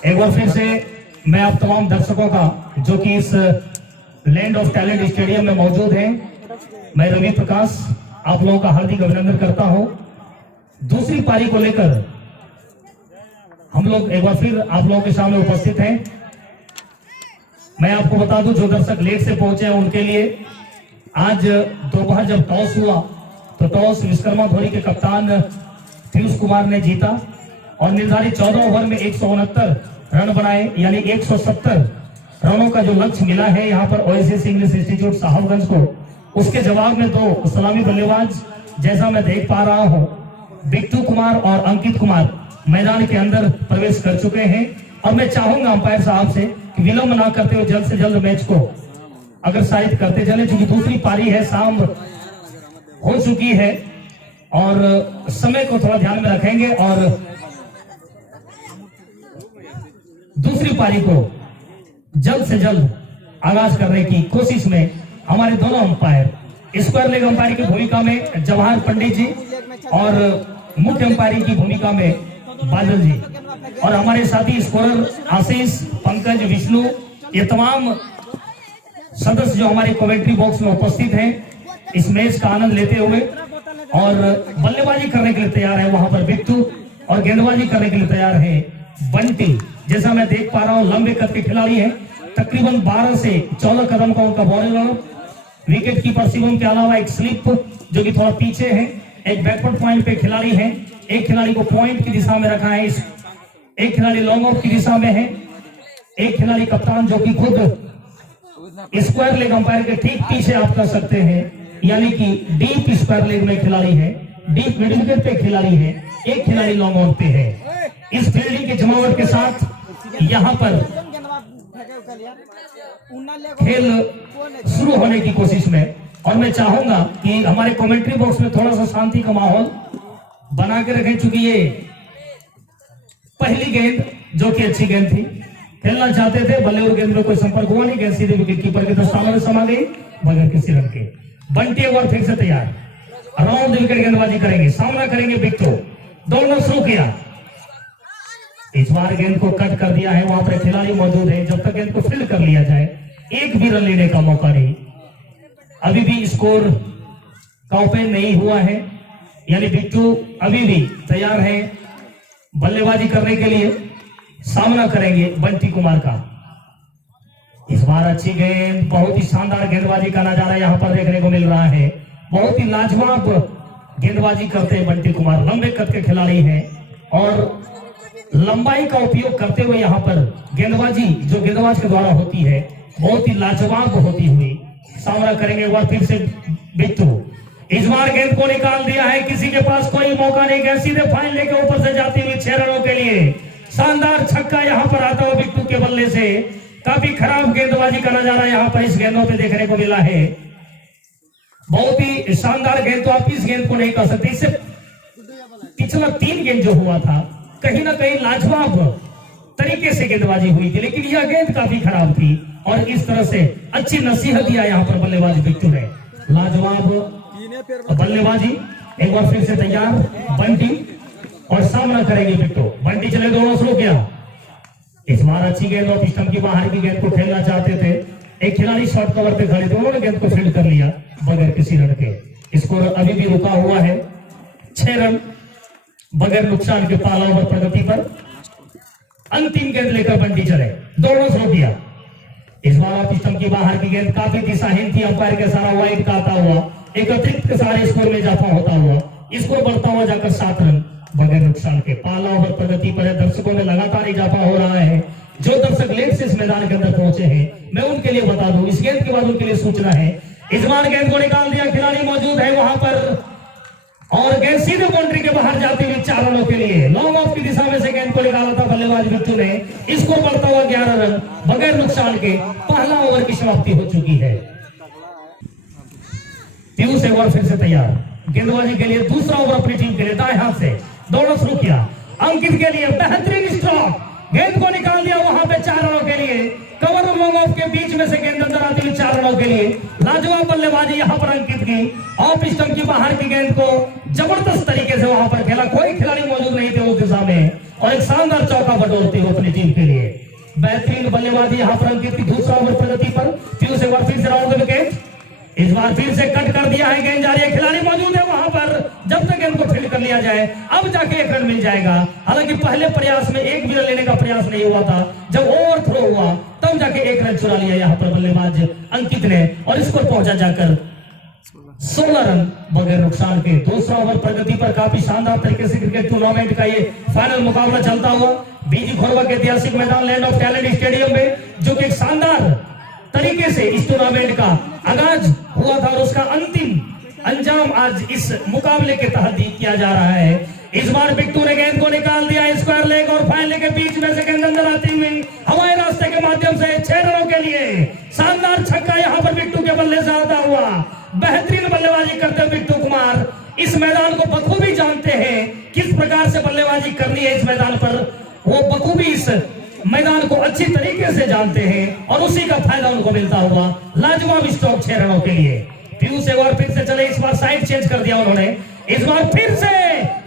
एक बार फिर से मैं आप तमाम दर्शकों का जो कि इस लैंड ऑफ टैलेंट स्टेडियम में मौजूद हैं, मैं रवि प्रकाश आप लोगों का हार्दिक अभिनंदन करता हूं। दूसरी पारी को लेकर हम लोग एक बार फिर आप लोगों के सामने उपस्थित हैं। मैं आपको बता दूं, जो दर्शक लेट से पहुंचे हैं उनके लिए आज दोपहर जब टॉस हुआ तो टॉस विश्वकर्मा धोनी के कप्तान पीयूष कुमार ने जीता और निर्धारित 14 ओवर में 169 रन बनाए, यानी 170 रनों का जो लक्ष्य मिला है यहाँ पर ओएसिस इंग्लिश इंस्टीट्यूट साहबगंज को, उसके जवाब में दो सलामी बल्लेबाज जैसा मैं देख पा रहा हूँ, बिट्टू कुमार और अंकित कुमार मैदान के अंदर प्रवेश कर चुके हैं। और मैं चाहूंगा अंपायर साहब से कि विलंब ना करते हुए जल्द से जल्द मैच को अग्रसारित करते चले, क्योंकि दूसरी पारी है, शाम हो चुकी है और समय को थोड़ा ध्यान में रखेंगे और दूसरी पारी को जल्द से जल्द आगाज करने की कोशिश में हमारे दोनों अंपायर, स्क्वायर लेग अंपायर की भूमिका में जवाहर पंडित जी और मुख्य अंपायरिंग की भूमिका में बादल जी, और हमारे साथी स्कोरर आशीष, पंकज, विष्णु, ये तमाम सदस्य जो हमारे कमेंट्री बॉक्स में उपस्थित हैं इस मैच का आनंद लेते हुए। और बल्लेबाजी करने के लिए तैयार है वहां पर बिट्टू और गेंदबाजी करने के लिए तैयार है बंटी। जैसा मैं देख पा रहा हूं लंबे कद के खिलाड़ी हैं, तकरीबन 12 से 14 कदम का उनका बॉलर। विकेट कीपर शिवम के अलावा एक स्लिप जो कि थोड़ा पीछे है, एक बैकवर्ड पॉइंट पे खिलाड़ी है, एक खिलाड़ी को पॉइंट की दिशा में रखा है, एक खिलाड़ी लॉन्ग ऑफ की दिशा में है, एक खिलाड़ी कप्तान जो कि खुद स्क्वायर लेग अंपायर के ठीक पीछे आप कर सकते हैं, यानी कि डीप स्क्वायर लेग में खिलाड़ी है, डीप मिड विकेट पे खिलाड़ी है, एक खिलाड़ी लॉन्ग ऑन पे है। इस फील्डिंग की जमावट के साथ यहाँ पर खेल शुरू होने की कोशिश में, और मैं चाहूंगा कि हमारे कमेंट्री बॉक्स में थोड़ा सा शांति का माहौल बना के रखें, चूंकि ये पहली गेंद जो कि अच्छी गेंद थी, खेलना चाहते थे, बल्ले और गेंद में कोई संपर्क हुआ नहीं, गेंद सीधे विकेट कीपर के दस्ताने में समा गई बगैर किसी रन के। बंटी एक बार फिर से तैयार, राउंड विकेट गेंदबाजी करेंगे, सामना करेंगे बिट्टू, दौड़ना शुरू किया, इस बार गेंद को कट कर दिया है, वहां पर खिलाड़ी मौजूद है, जब तक गेंद को फील्ड कर लिया जाए एक भी रन लेने का मौका नहीं। अभी भी स्कोर का ओपन नहीं हुआ है, यानी बिट्टू अभी भी तैयार है बल्लेबाजी करने के लिए, सामना करेंगे बंटी कुमार का। इस बार अच्छी गेंद, बहुत ही शानदार गेंदबाजी का नजारा यहां पर देखने को मिल रहा है, बहुत ही लाजवाब गेंदबाजी करते हैं बंटी कुमार, लंबे कद के खिलाड़ी हैं और लंबाई का उपयोग करते हुए यहाँ पर गेंदबाजी जो गेंदबाज के द्वारा होती है बहुत ही लाजवाब होती हुई। सामना करेंगे एक बार फिर से बिट्टू, इस बार गेंद को निकाल दिया है, किसी के पास कोई मौका नहीं, गेंद सीधे फाइन लेके ऊपर से जाती हुई 6 रनों के लिए शानदार छक्का यहाँ पर आता हुआ बिट्टू के बल्ले से। काफी खराब गेंदबाजी का नजारा यहाँ पर इस गेंदों पे देखने को मिला है, बहुत ही शानदार गेंद तो आप इस गेंद को नहीं कर सकते। इससे पिछला 3 गेंद जो हुआ था कहीं ना कहीं लाजवाब तरीके से गेंदबाजी हुई थी, लेकिन यह गेंद काफी खराब थी और इस तरह से अच्छी नसीहत दिया यहाँ पर बल्लेबाज बिट्टू ने। लाजवाब बल्लेबाजी, एक बार फिर से तैयार बंटी और सामना करेंगे बिट्टू। बंटी चले, दोनों शुरू किया, इस बार अच्छी गेंद और स्टंप की बाहर की गेंद को खेलना चाहते थे, एक खिलाड़ी शॉर्ट कवर पे खड़े थे, उन्होंने गेंद को फील्ड कर लिया बगैर किसी रन के। स्कोर अभी भी रुका हुआ है 6 रन बगैर नुकसान के, पहला ओवर प्रगति पर। अंतिम गेंद लेकर बंटी चले, दोनों शुरू किया, इस बार आप स्टंप की बाहर की गेंद काफी दिशाहीन थी, अंपायर के सारा वाइड का आता हुआ एक अतिरिक्त के सारे स्कोर में इजाफा होता हुआ स्कोर बढ़ता हुआ जाकर 7 रन बगैर नुकसान के। पहला ओवर प्रगति पर है, दर्शकों में लगातार इजाफा हो रहा है। जो दर्शक लेट से इस मैदान के अंदर पहुंचे हैं मैं उनके लिए बता दूं, इस गेंद के बाद उनके लिए सूचना है, इस बार गेंद को निकाल दिया, खिलाड़ी मौजूद है वहां पर और गेंद सीधे बाउंड्री के बाहर जाती हुई 4 रनों के लिए। लॉन्ग ऑफ की दिशा में से गेंद को निकाला था बल्लेबाज बिट्टू ने, इसको बढ़ता हुआ 11 रन बगैर नुकसान के। पहला ओवर की समाप्ति हो चुकी है। पीयूष एक बार फिर से तैयार गेंदबाजी के लिए, दूसरा ओवर अपनी टीम के लिए, दाएं हाथ से दौड़ना शुरू किया, अंकित के लिए बेहतरीन स्ट्रोक, गेंद को निकाल दिया वहां पे 4 रनों के लिए, कवर और लॉन्ग ऑफ के बीच में से गेंद अंदर आती हुई 4 रनों के लिए। लाजवाब बल्लेबाजी यहां पर अंकित की, ऑफ स्टंप की बाहर की गेंद को जबरदस्त तरीके से वहां पर खेला, कोई खिलाड़ी मौजूद नहीं थे उस दिशा में और एक शानदार चौका बटोरते हुए अपनी टीम के लिए। बेहतरीन बल्लेबाजी यहाँ पर अंकित की दूसरा ओवर प्रगति पर। पीयूष एक बार फिर से राउंड द विकेट, इस बार फिर से कट कर दिया है, गेंद जा रही है, खिलाड़ी मौजूद है वहां पर, जब तक गेंद को फील्ड कर लिया जाए अब जाके एक रन मिल जाएगा। हालांकि पहले प्रयास में एक भी रन लेने का प्रयास नहीं हुआ था, जब ओवर थ्रो हुआ तब जाके एक रन चुरा लिया यहाँ पर बल्लेबाज अंकित ने और स्कोर पहुंचा जाकर 16 रन बगैर नुकसान के। दूसरा ओवर प्रगति पर काफी शानदार तरीके से क्रिकेट टूर्नामेंट का ये फाइनल मुकाबला चलता हुआ बीजी खोरवा के ऐतिहासिक मैदान लैंड ऑफ टैलेंट स्टेडियम में, जो कि एक शानदार तरीके से इस टूर्नामेंट का आगाज हुआ था और उसका अंतिम अंजाम आज इस मुकाबले के तहत किया जा रहा है। इस बार बिट्टू ने गेंद को निकाल दिया स्क्वायर लेग और फाइन लेग के बीच में से गेंद अंदर आती हुई हवाई रास्ते के माध्यम से 6 रनों के लिए शानदार छक्का यहाँ पर बिट्टू के बल्ले से आता हुआ। बेहतरीन बल्लेबाजी करते बिट्टू कुमार इस मैदान को बखूबी जानते हैं, किस प्रकार से बल्लेबाजी करनी है इस मैदान पर, वो बखूबी इस मैदान को अच्छी तरीके से जानते हैं और उसी का फायदा उनको मिलता हुआ। लाजवाब स्ट्रोक 6 रनों के लिए। पीयूष एक बार फिर से चले, इस बार साइड चेंज कर दिया उन्होंने, इस बार फिर से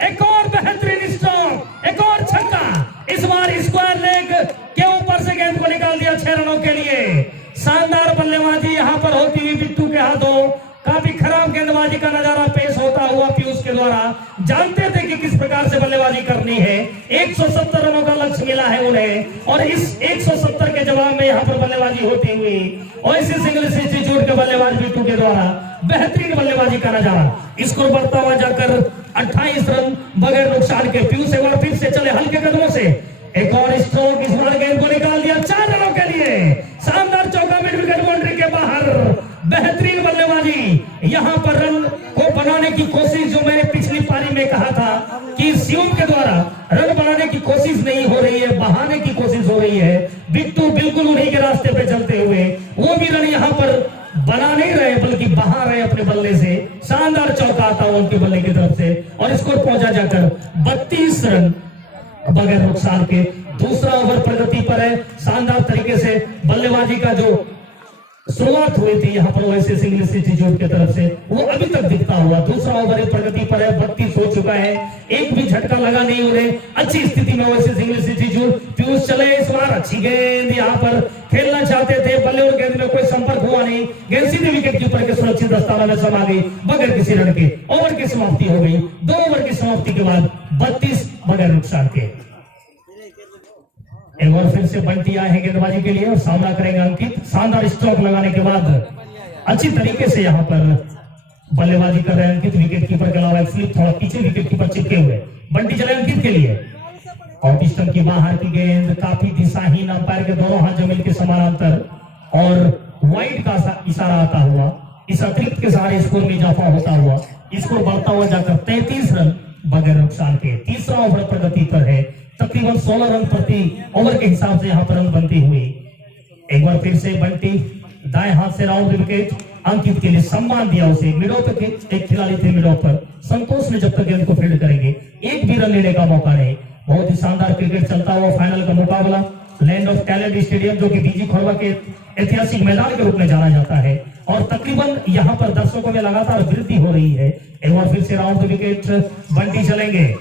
एक और बेहतरीन स्ट्रोक, एक और छक्का, इस बार स्क्वायर लेग के ऊपर से गेंद को निकाल दिया 6 रनों के लिए। शानदार बल्लेबाजी यहाँ पर होती हुई बिट्टू के हाथों, काफी खराब गेंदबाजी का नजारा पेश होता हुआ पीयूष के द्वारा। जानते थे कि किस प्रकार से बल्लेबाजी करनी है। 170 रनों का लक्ष्य मिला है उन्हें और इस 170 के जवाब में यहाँ पर बल्लेबाजी होती हुई ओएसिस इंग्लिश इंस्टीट्यूट के बल्लेबाज बिट्टू के द्वारा बेहतरीन बल्लेबाजी का नजारा। स्कोर बढ़ता हुआ जाकर 28 रन बगैर नुकसान के। पीयूष एक बार फिर से चले हल्के कदमों से, एक और स्ट्रोक, इस बार गेंद को निकाल दिया 4 रनों के लिए। शानदार चौका मिड विकेट बाउंड्री के बाहर। बेहतरीन बल्लेबाजी यहाँ पर रन को बनाने की कोशिश, जो मैंने पिछली पारी में कहा था कि शिवम के द्वारा रन बनाने की कोशिश नहीं हो रही है, बहाने की कोशिश हो रही है। बिट्टू बिल्कुल उन्हीं के रास्ते पे चलते हुए वो भी रन यहाँ पर बना नहीं रहे बल्कि बहा रहे अपने बल्ले से। शानदार चौका आता हुआ उनके बल्ले की तरफ से और स्कोर पहुंचा जाकर 32 रन बगैर नुकसान के। दूसरा ओवर प्रगति पर है। शानदार तरीके से बल्लेबाजी का जो शुरुआत हुई थी यहाँ पर ओएसिस इंग्लिश इंस्टीट्यूट की तरफ से, वो अभी तक दिखता हुआ। दूसरा ओवर प्रगति पर है, 32 हो चुका है, एक भी झटका लगा नहीं उन्हें। अच्छी स्थिति में ओएसिस इंग्लिश इंस्टीट्यूट। पीयूष चले, इस बार अच्छी गेंद यहाँ पर खेलना चाहते थे, बल्ले और गेंद में कोई संपर्क हुआ नहीं, गेंद सीधे विकेट के ऊपर के सुरक्षित स्थान में समा गई बगैर किसी रन के। ओवर की समाप्ति हो गई। 2 ओवर की समाप्ति के बाद 32 बगैर नुकसान के। एक बार फिर से बंटी आए हैं गेंदबाजी के लिए और सामना करेंगे अंकित। शानदार स्ट्रोक लगाने के बाद अच्छी तरीके से यहाँ पर बल्लेबाजी कर रहे हैं अंकित। विकेट कीपर के अलावा स्लिप थोड़ा पीछे विकेट कीपर चिपके हुए। बंटी चले अंकित के लिए और स्टंप की बाहर की गेंद, काफी दिशाहीन, अंपायर के दोनों हाथ जमीन के समानांतर और वाइड का इशारा आता हुआ। इस अतिरिक्त के सहारे स्कोर में इजाफा होता हुआ स्कोर बढ़ता हुआ जाकर 33 रन बगैर नुकसान के। तीसरा ओवर प्रगति पर है। तकरीबन 16 रन प्रति ओवर के हिसाब से यहाँ पर रन बनती हुई। एक बार फिर से बंटी दाएं हाथ से राउंड विकेट अंकित के लिए सम्मान दिया उसे। मिडो पे एक खिलाड़ी थे मिडो पर, संतोष ने जब तक गेंद को फील्ड करेंगे एक भी रन लेने का मौका नहीं। बहुत ही शानदार क्रिकेट चलता हुआ फाइनल का मुकाबला लैंड ऑफ टैलेंट स्टेडियम, जो कि बीजी खोरवा के ऐतिहासिक मैदान के रूप में जाना जाता है और तकरीबन यहाँ पर दर्शकों में लगातार वृद्धि हो रही है। एक बार फिर से राउंड विकेट बंटी चलेंगे।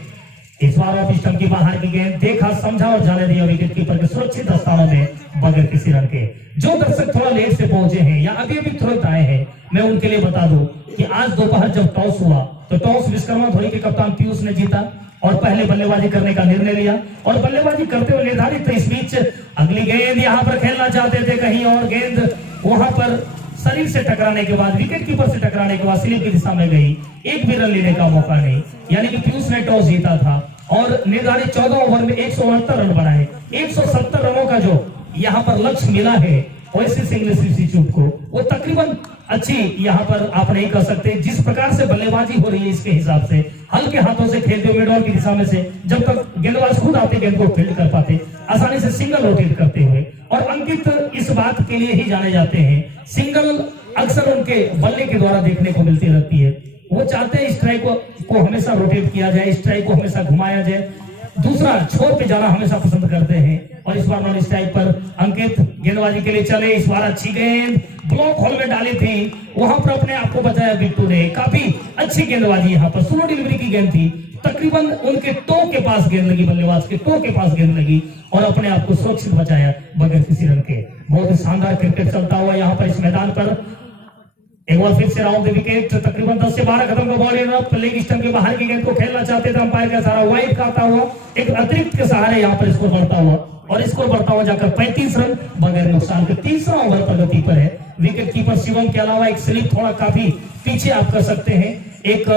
इस बार ऑफ स्टंप की बाहर की गेंद देखा, समझा और जाने दिया विकेट कीपर के सुरक्षित स्थानों में बगैर किसी रन के। जो दर्शक थोड़ा लेट से पहुंचे हैं या अभी अभी तुरंत आए हैं, मैं उनके लिए बता दूं कि आज दोपहर जब टॉस हुआ तो टॉस विश्वकर्मा धोनी के कप्तान पीयूष ने जीता और पहले बल्लेबाजी करने का निर्णय लिया और बल्लेबाजी करते हुए निर्धारित थे। इस बीच अगली गेंद यहाँ पर खेलना चाहते थे कहीं और, गेंद वहां पर शरीर से टकराने के बाद, विकेट कीपर से टकराने के बाद स्लिप की दिशा में गई, एक भी रन लेने का मौका नहीं। यानी कि पीयूष ने टॉस जीता था और निर्धारित 14 ओवर में 168 रन बनाए। 170 रनों का जो यहाँ पर लक्ष्य मिला है ओएसिस इंग्लिश इंस्टीट्यूट को, वो तकरीबन अच्छी यहाँ पर आप नहीं कर सकते। जिस प्रकार से बल्लेबाजी हो रही है इसके हिसाब से हल्के हाथों से खेलते हुए मिडऑन की दिशा में से, जब तक गेंदबाज खुद आते गेंद को फील्ड कर पाते, आसानी से सिंगल रोटेट करते हुए। और अंकित इस बात के लिए ही जाने जाते हैं, सिंगल अक्सर उनके बल्ले के द्वारा देखने को मिलती रहती है। वो चाहते हैं स्ट्राइक को हमेशा रोटेट किया जाए, स्ट्राइक को हमेशा घुमाया जाए, दूसरा छोर पे जाना हमेशा पसंद करते हैं। और इस बार नॉन स्ट्राइक पर अंकित गेंदबाजी के लिए चले। इस बार अच्छी गेंद ब्लॉक होल में डाली थी, वहां पर अपने आप को बचाया बिट्टू ने। काफी अच्छी गेंदबाजी यहाँ पर, स्लो डिलीवरी की गेंद थी, तकरीबन उनके टो के पास गेंद लगी, बल्लेबाज के टो के पास गेंद लगी और अपने आप को सुरक्षित बचाया बगैर किसी रन के। बहुत ही शानदार क्रिकेट चलता हुआ यहाँ पर इस मैदान पर। एक बार फिर से राउंड द विकेट, तकरीबन 10 से 12 कदम का बॉल इन लेग स्टंप के बाहर की गेंद को खेलना चाहते थे, अंपायर का सारा वाइड का आता हुआ एक अतिरिक्त के सहारे यहाँ पर स्कोर बढ़ता हुआ और स्कोर बढ़ता हुआ जाकर 35 रन बगैर नुकसान के। तीसरा ओवर प्रगति पर है। विकेट कीपर शिवम के अलावा एक स्लिप थोड़ा काफी पीछे आप कर सकते हैं, एक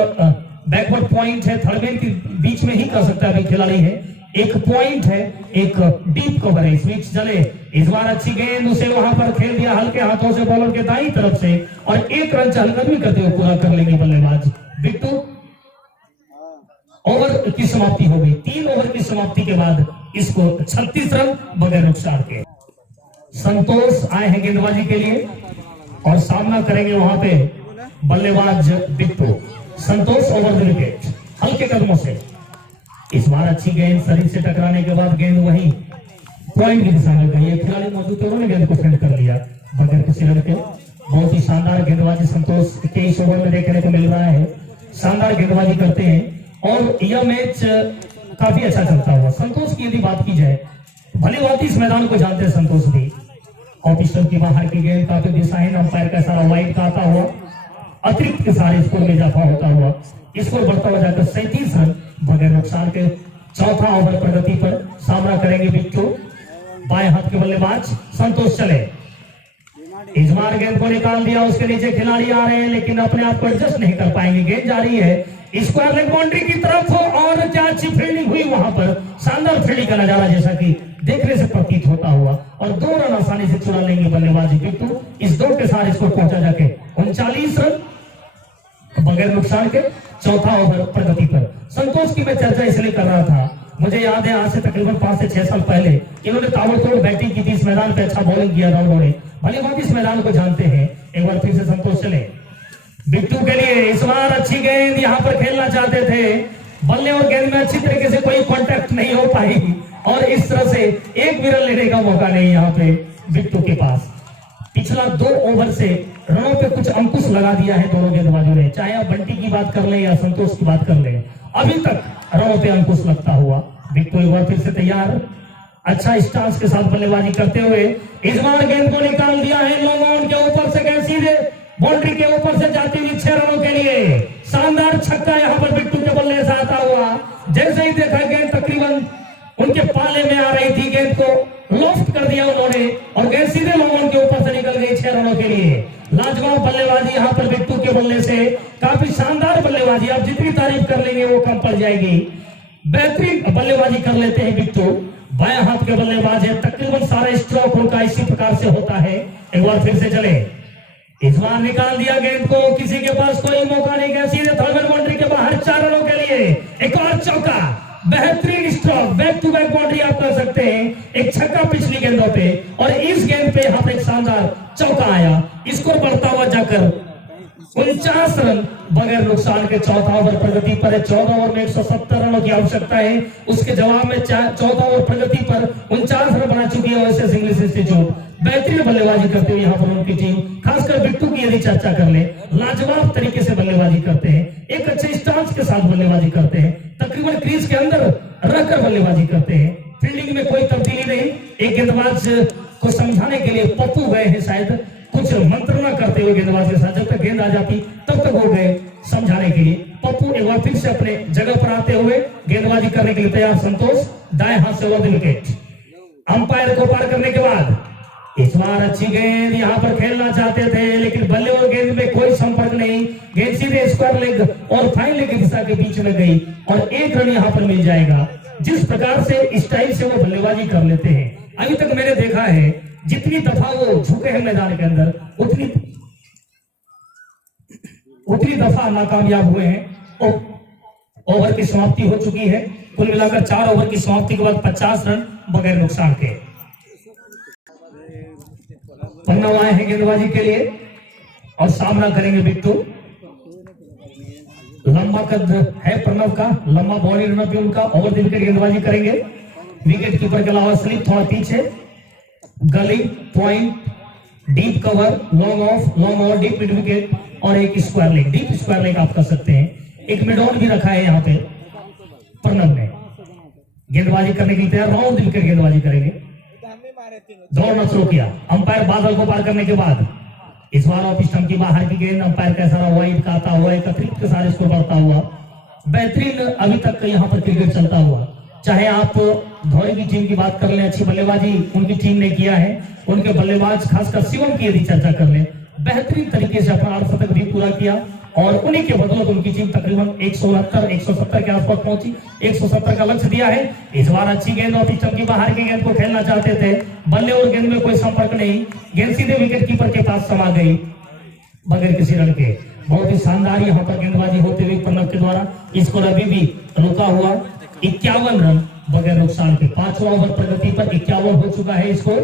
बैकवर्ड पॉइंट है, थर्ड मैन के बीच में ही कर सकता है अभी खिलाड़ी है, एक पॉइंट है, एक डीप कवर है, इस बीच चले। इस बार अच्छी गेंद उसे वहां पर खेल दिया हल्के हाथों से बॉलर के दाईं तरफ से और एक रन चहलकदमी करते हुए पूरा कर लेंगे बल्लेबाज बिट्टू। ओवर की समाप्ति हो गई। 3 ओवर की समाप्ति के बाद इसको 36 रन बगैर नुकसान के। संतोष आए हैं गेंदबाजी के लिए और सामना करेंगे वहां पे बल्लेबाज बिट्टू। संतोष ओवर द विकेट हल्के कदमों से। इस बार अच्छी गेंद शरीर से टकराने के बाद गेंद वहीं पॉइंट की दिशा में गई। खिलाड़ी मौजूद थे, उन्होंने गेंद को फेंड कर लिया बगैर किसी रन के। बहुत ही शानदार गेंदबाजी संतोष के इस ओवर में देखने को मिल रहा है। शानदार गेंदबाजी करते हैं और यह मैच काफी अच्छा चलता हुआ। संतोष की यदि बात की जाए, भली बात इस मैदान को जानते हैं संतोष भी। ऑफ स्टंप की बाहर की गेंद काफी दिशाहीन, अंपायर का सारा वाइड का आता हुआ अतिरिक्त के सारे स्कोर में इजाफा होता हुआ स्कोर बढ़ता हुआ जाकर 37 रन बगैर नुकसान के। चौथा ओवर प्रगति पर सामना करेंगे बिट्टू। बाएं हाथ के बल्लेबाज संतोष चले। इस बार गेंद को निकाल दिया, उसके नीचे खिलाड़ी आ रहे हैं लेकिन अपने आप को एडजस्ट नहीं कर पाएंगे। गेंद जारी है स्क्वायर लेग बाउंड्री की तरफ और क्या अच्छी फील्डिंग हुई वहां पर। शानदार फील्डिंग का नजारा जैसा कि देखने से प्रतीत होता हुआ और 2 रन आसानी से चुरा लेंगे बल्लेबाजी बिट्टू। इस दौड़ के साथ इसको पहुंचा जाके 39 रन बगैर नुकसान के। चौथा ओवर प्रगति पर। संतोष की मैं चर्चा इसलिए कर रहा था, मुझे याद है आज से तकरीबन 5 से 6 साल पहले इन्होंने ताबड़तोड़ बैटिंग की थी इस मैदान पे, अच्छा बॉलिंग किया था उन्होंने। भले बात इस मैदान को जानते हैं। एक बार फिर से संतोष चले बिट्टू के लिए। इस बार अच्छी गेंद यहाँ पर खेलना चाहते थे, बल्ले और गेंद में अच्छी तरीके से कोई कांटेक्ट नहीं हो पाई और इस तरह से एक भी रन लेने का मौका नहीं यहाँ पे बिट्टू के पास। पिछला 2 ओवर से रनों पे कुछ अंकुश लगा दिया है दोनों गेंदबाजों ने, चाहे आप बंटी की बात कर ले या संतोष की बात कर ले, अभी तक रनों पे अंकुश लगता हुआ। बिट्टू एक बार फिर से तैयार, अच्छा स्टांस के साथ बल्लेबाजी करते हुए इस बार गेंद को निकाल दिया है लॉन्ग ऑन के ऊपर से, गेंद सीधे बाउंड्री के ऊपर से जाती हुई 6 रनों के लिए। शानदार छक्का यहाँ पर बिट्टू के बल्ले से आता हुआ। जैसे ही देखा गेंद तकरीबन उनके पाले में आ रही थी, गेंद को लॉफ्ट कर दिया उन्होंने और गेंद सीधे लॉन्ग ऑन के ऊपर से निकल गई 6 रनों के लिए। लाजवाब बल्लेबाजी यहाँ पर बिट्टू के बल्ले से, काफी शानदार बल्लेबाजी। आप जितनी तारीफ कर लेंगे वो कम पड़ जाएगी। बेहतरीन बल्लेबाजी कर लेते हैं बिट्टू। बाएं हाथ के बल्लेबाज है, तकरीबन सारा स्ट्रोक उनका इसी प्रकार से होता है। एक बार फिर से चले। इस बार निकाल दिया गेंद को, किसी के पास कोई मौका नहीं गया, सीधे थर्ड बाउंड्री के बाहर 4 रनों के लिए। एक और चौका, बेहतरीन stroke, back to back boundary आप कर सकते हैं। एक छक्का पिछली गेंदों पे और इस गेंद पे यहाँ पे एक शानदार चौका आया। स्कोर बढ़ता हुआ जाकर 49 रन बगैर नुकसान के। चौथा ओवर प्रगति पर है। 14 ओवर में 170 रनों की आवश्यकता है। उसके जवाब में 14 ओवर प्रगति पर 49 रन बना चुकी है ओएसएस इंग्लिश इंस्टीट्यूट। बेहतरीन बल्लेबाजी करते हुए यहाँ पर उनकी टीम, खासकर बिट्टू की यदि चर्चा कर ले, लाजवाब तरीके से बल्लेबाजी करते हैं, एक अच्छे स्टांस के साथ बल्लेबाजी करते हैं, तकरीबन क्रीज के अंदर रहकर बल्लेबाजी करते हैं। फील्डिंग में कोई तब्दीली नहीं। एक गेंदबाज को समझाने के लिए पप्पू गए हैं, शायद कुछ मंत्रणा करते हुए गेंदबाज के साथ, जब तक गेंद आ जाती तब तक हो गए समझाने के लिए। पप्पू एक बार फिर से अपने जगह पर आते हुए गेंदबाजी करने के लिए तैयार। संतोष दाएं हाथ से ओवर द विकेट। अंपायर को पार करने के बाद इस बार अच्छी गेंद यहाँ पर खेलना चाहते थे लेकिन बल्ले और गेंद में कोई संपर्क नहीं। गेंद सीधे स्क्वायर लेग और फाइन लेग की दिशा के बीच में गई और 1 रन यहाँ पर मिल जाएगा। जिस प्रकार से स्टाइल से वो बल्लेबाजी कर लेते हैं, अभी तक मैंने देखा है जितनी दफा वो झुके हैं मैदान के अंदर उतनी दफा नाकामयाब हुए हैं। ओवर की समाप्ति हो चुकी है। कुल मिलाकर 4 ओवर की समाप्ति के बाद 50 रन बगैर नुकसान के। पन्ना आए हैं गेंदबाजी के लिए और सामना करेंगे बिट्टू। लंबा कद है प्रणव का, लंबा बॉडी रनअप भी उनका। ओवर द विकेट गेंदबाजी करेंगे। विकेट कीपर के अलावा स्लिप थोड़ा पीछे, गली point, deep cover, long off, long over, deep mid wicket और एक square leg. Deep square leg आप कर सकते हैं। एक मिड ऑन भी रखा है यहाँ पे। प्रणव ने गेंदबाजी करने के लिए तैयार, राउंड विकेट गेंदबाजी करेंगे। दौड़ना शुरू किया, अंपायर बादल को पार करने के बाद इस बार ऑफ स्टंप की बाहर की गेंद, अंपायर का सारा वाइड का आता हुआ एक अतिरिक्त के सारे स्कोर बढ़ता हुआ। बेहतरीन अभी तक यहाँ पर क्रिकेट चलता हुआ, चाहे आप धौरी की टीम की बात कर लें, अच्छी बल्लेबाजी उनकी टीम ने किया है, उनके बल्लेबाज खासकर शिवम की यदि चर्चा कर लें, बेहतरीन तरीके से अपना अर्धशतक भी पूरा किया और उन्हीं के बदौलत उनकी टीम तकरीबन 169-170 के आसपास पहुंची, 170 का लक्ष्य दिया है। इस बार अच्छी गेंद ऑफ स्टंप की बाहर की गेंद को खेलना चाहते थे, बल्ले और गेंद में कोई संपर्क नहीं, गेंद सीधे विकेट कीपर के पास समा गई बगैर किसी रन के। बहुत ही शानदार यहाँ पर गेंदबाजी होते हुए प्रणव के द्वारा स्कोर अभी भी रुका हुआ 51 रन बगैर नुकसान के। 5वां ओवर प्रगति पर 51 हो चुका है स्कोर।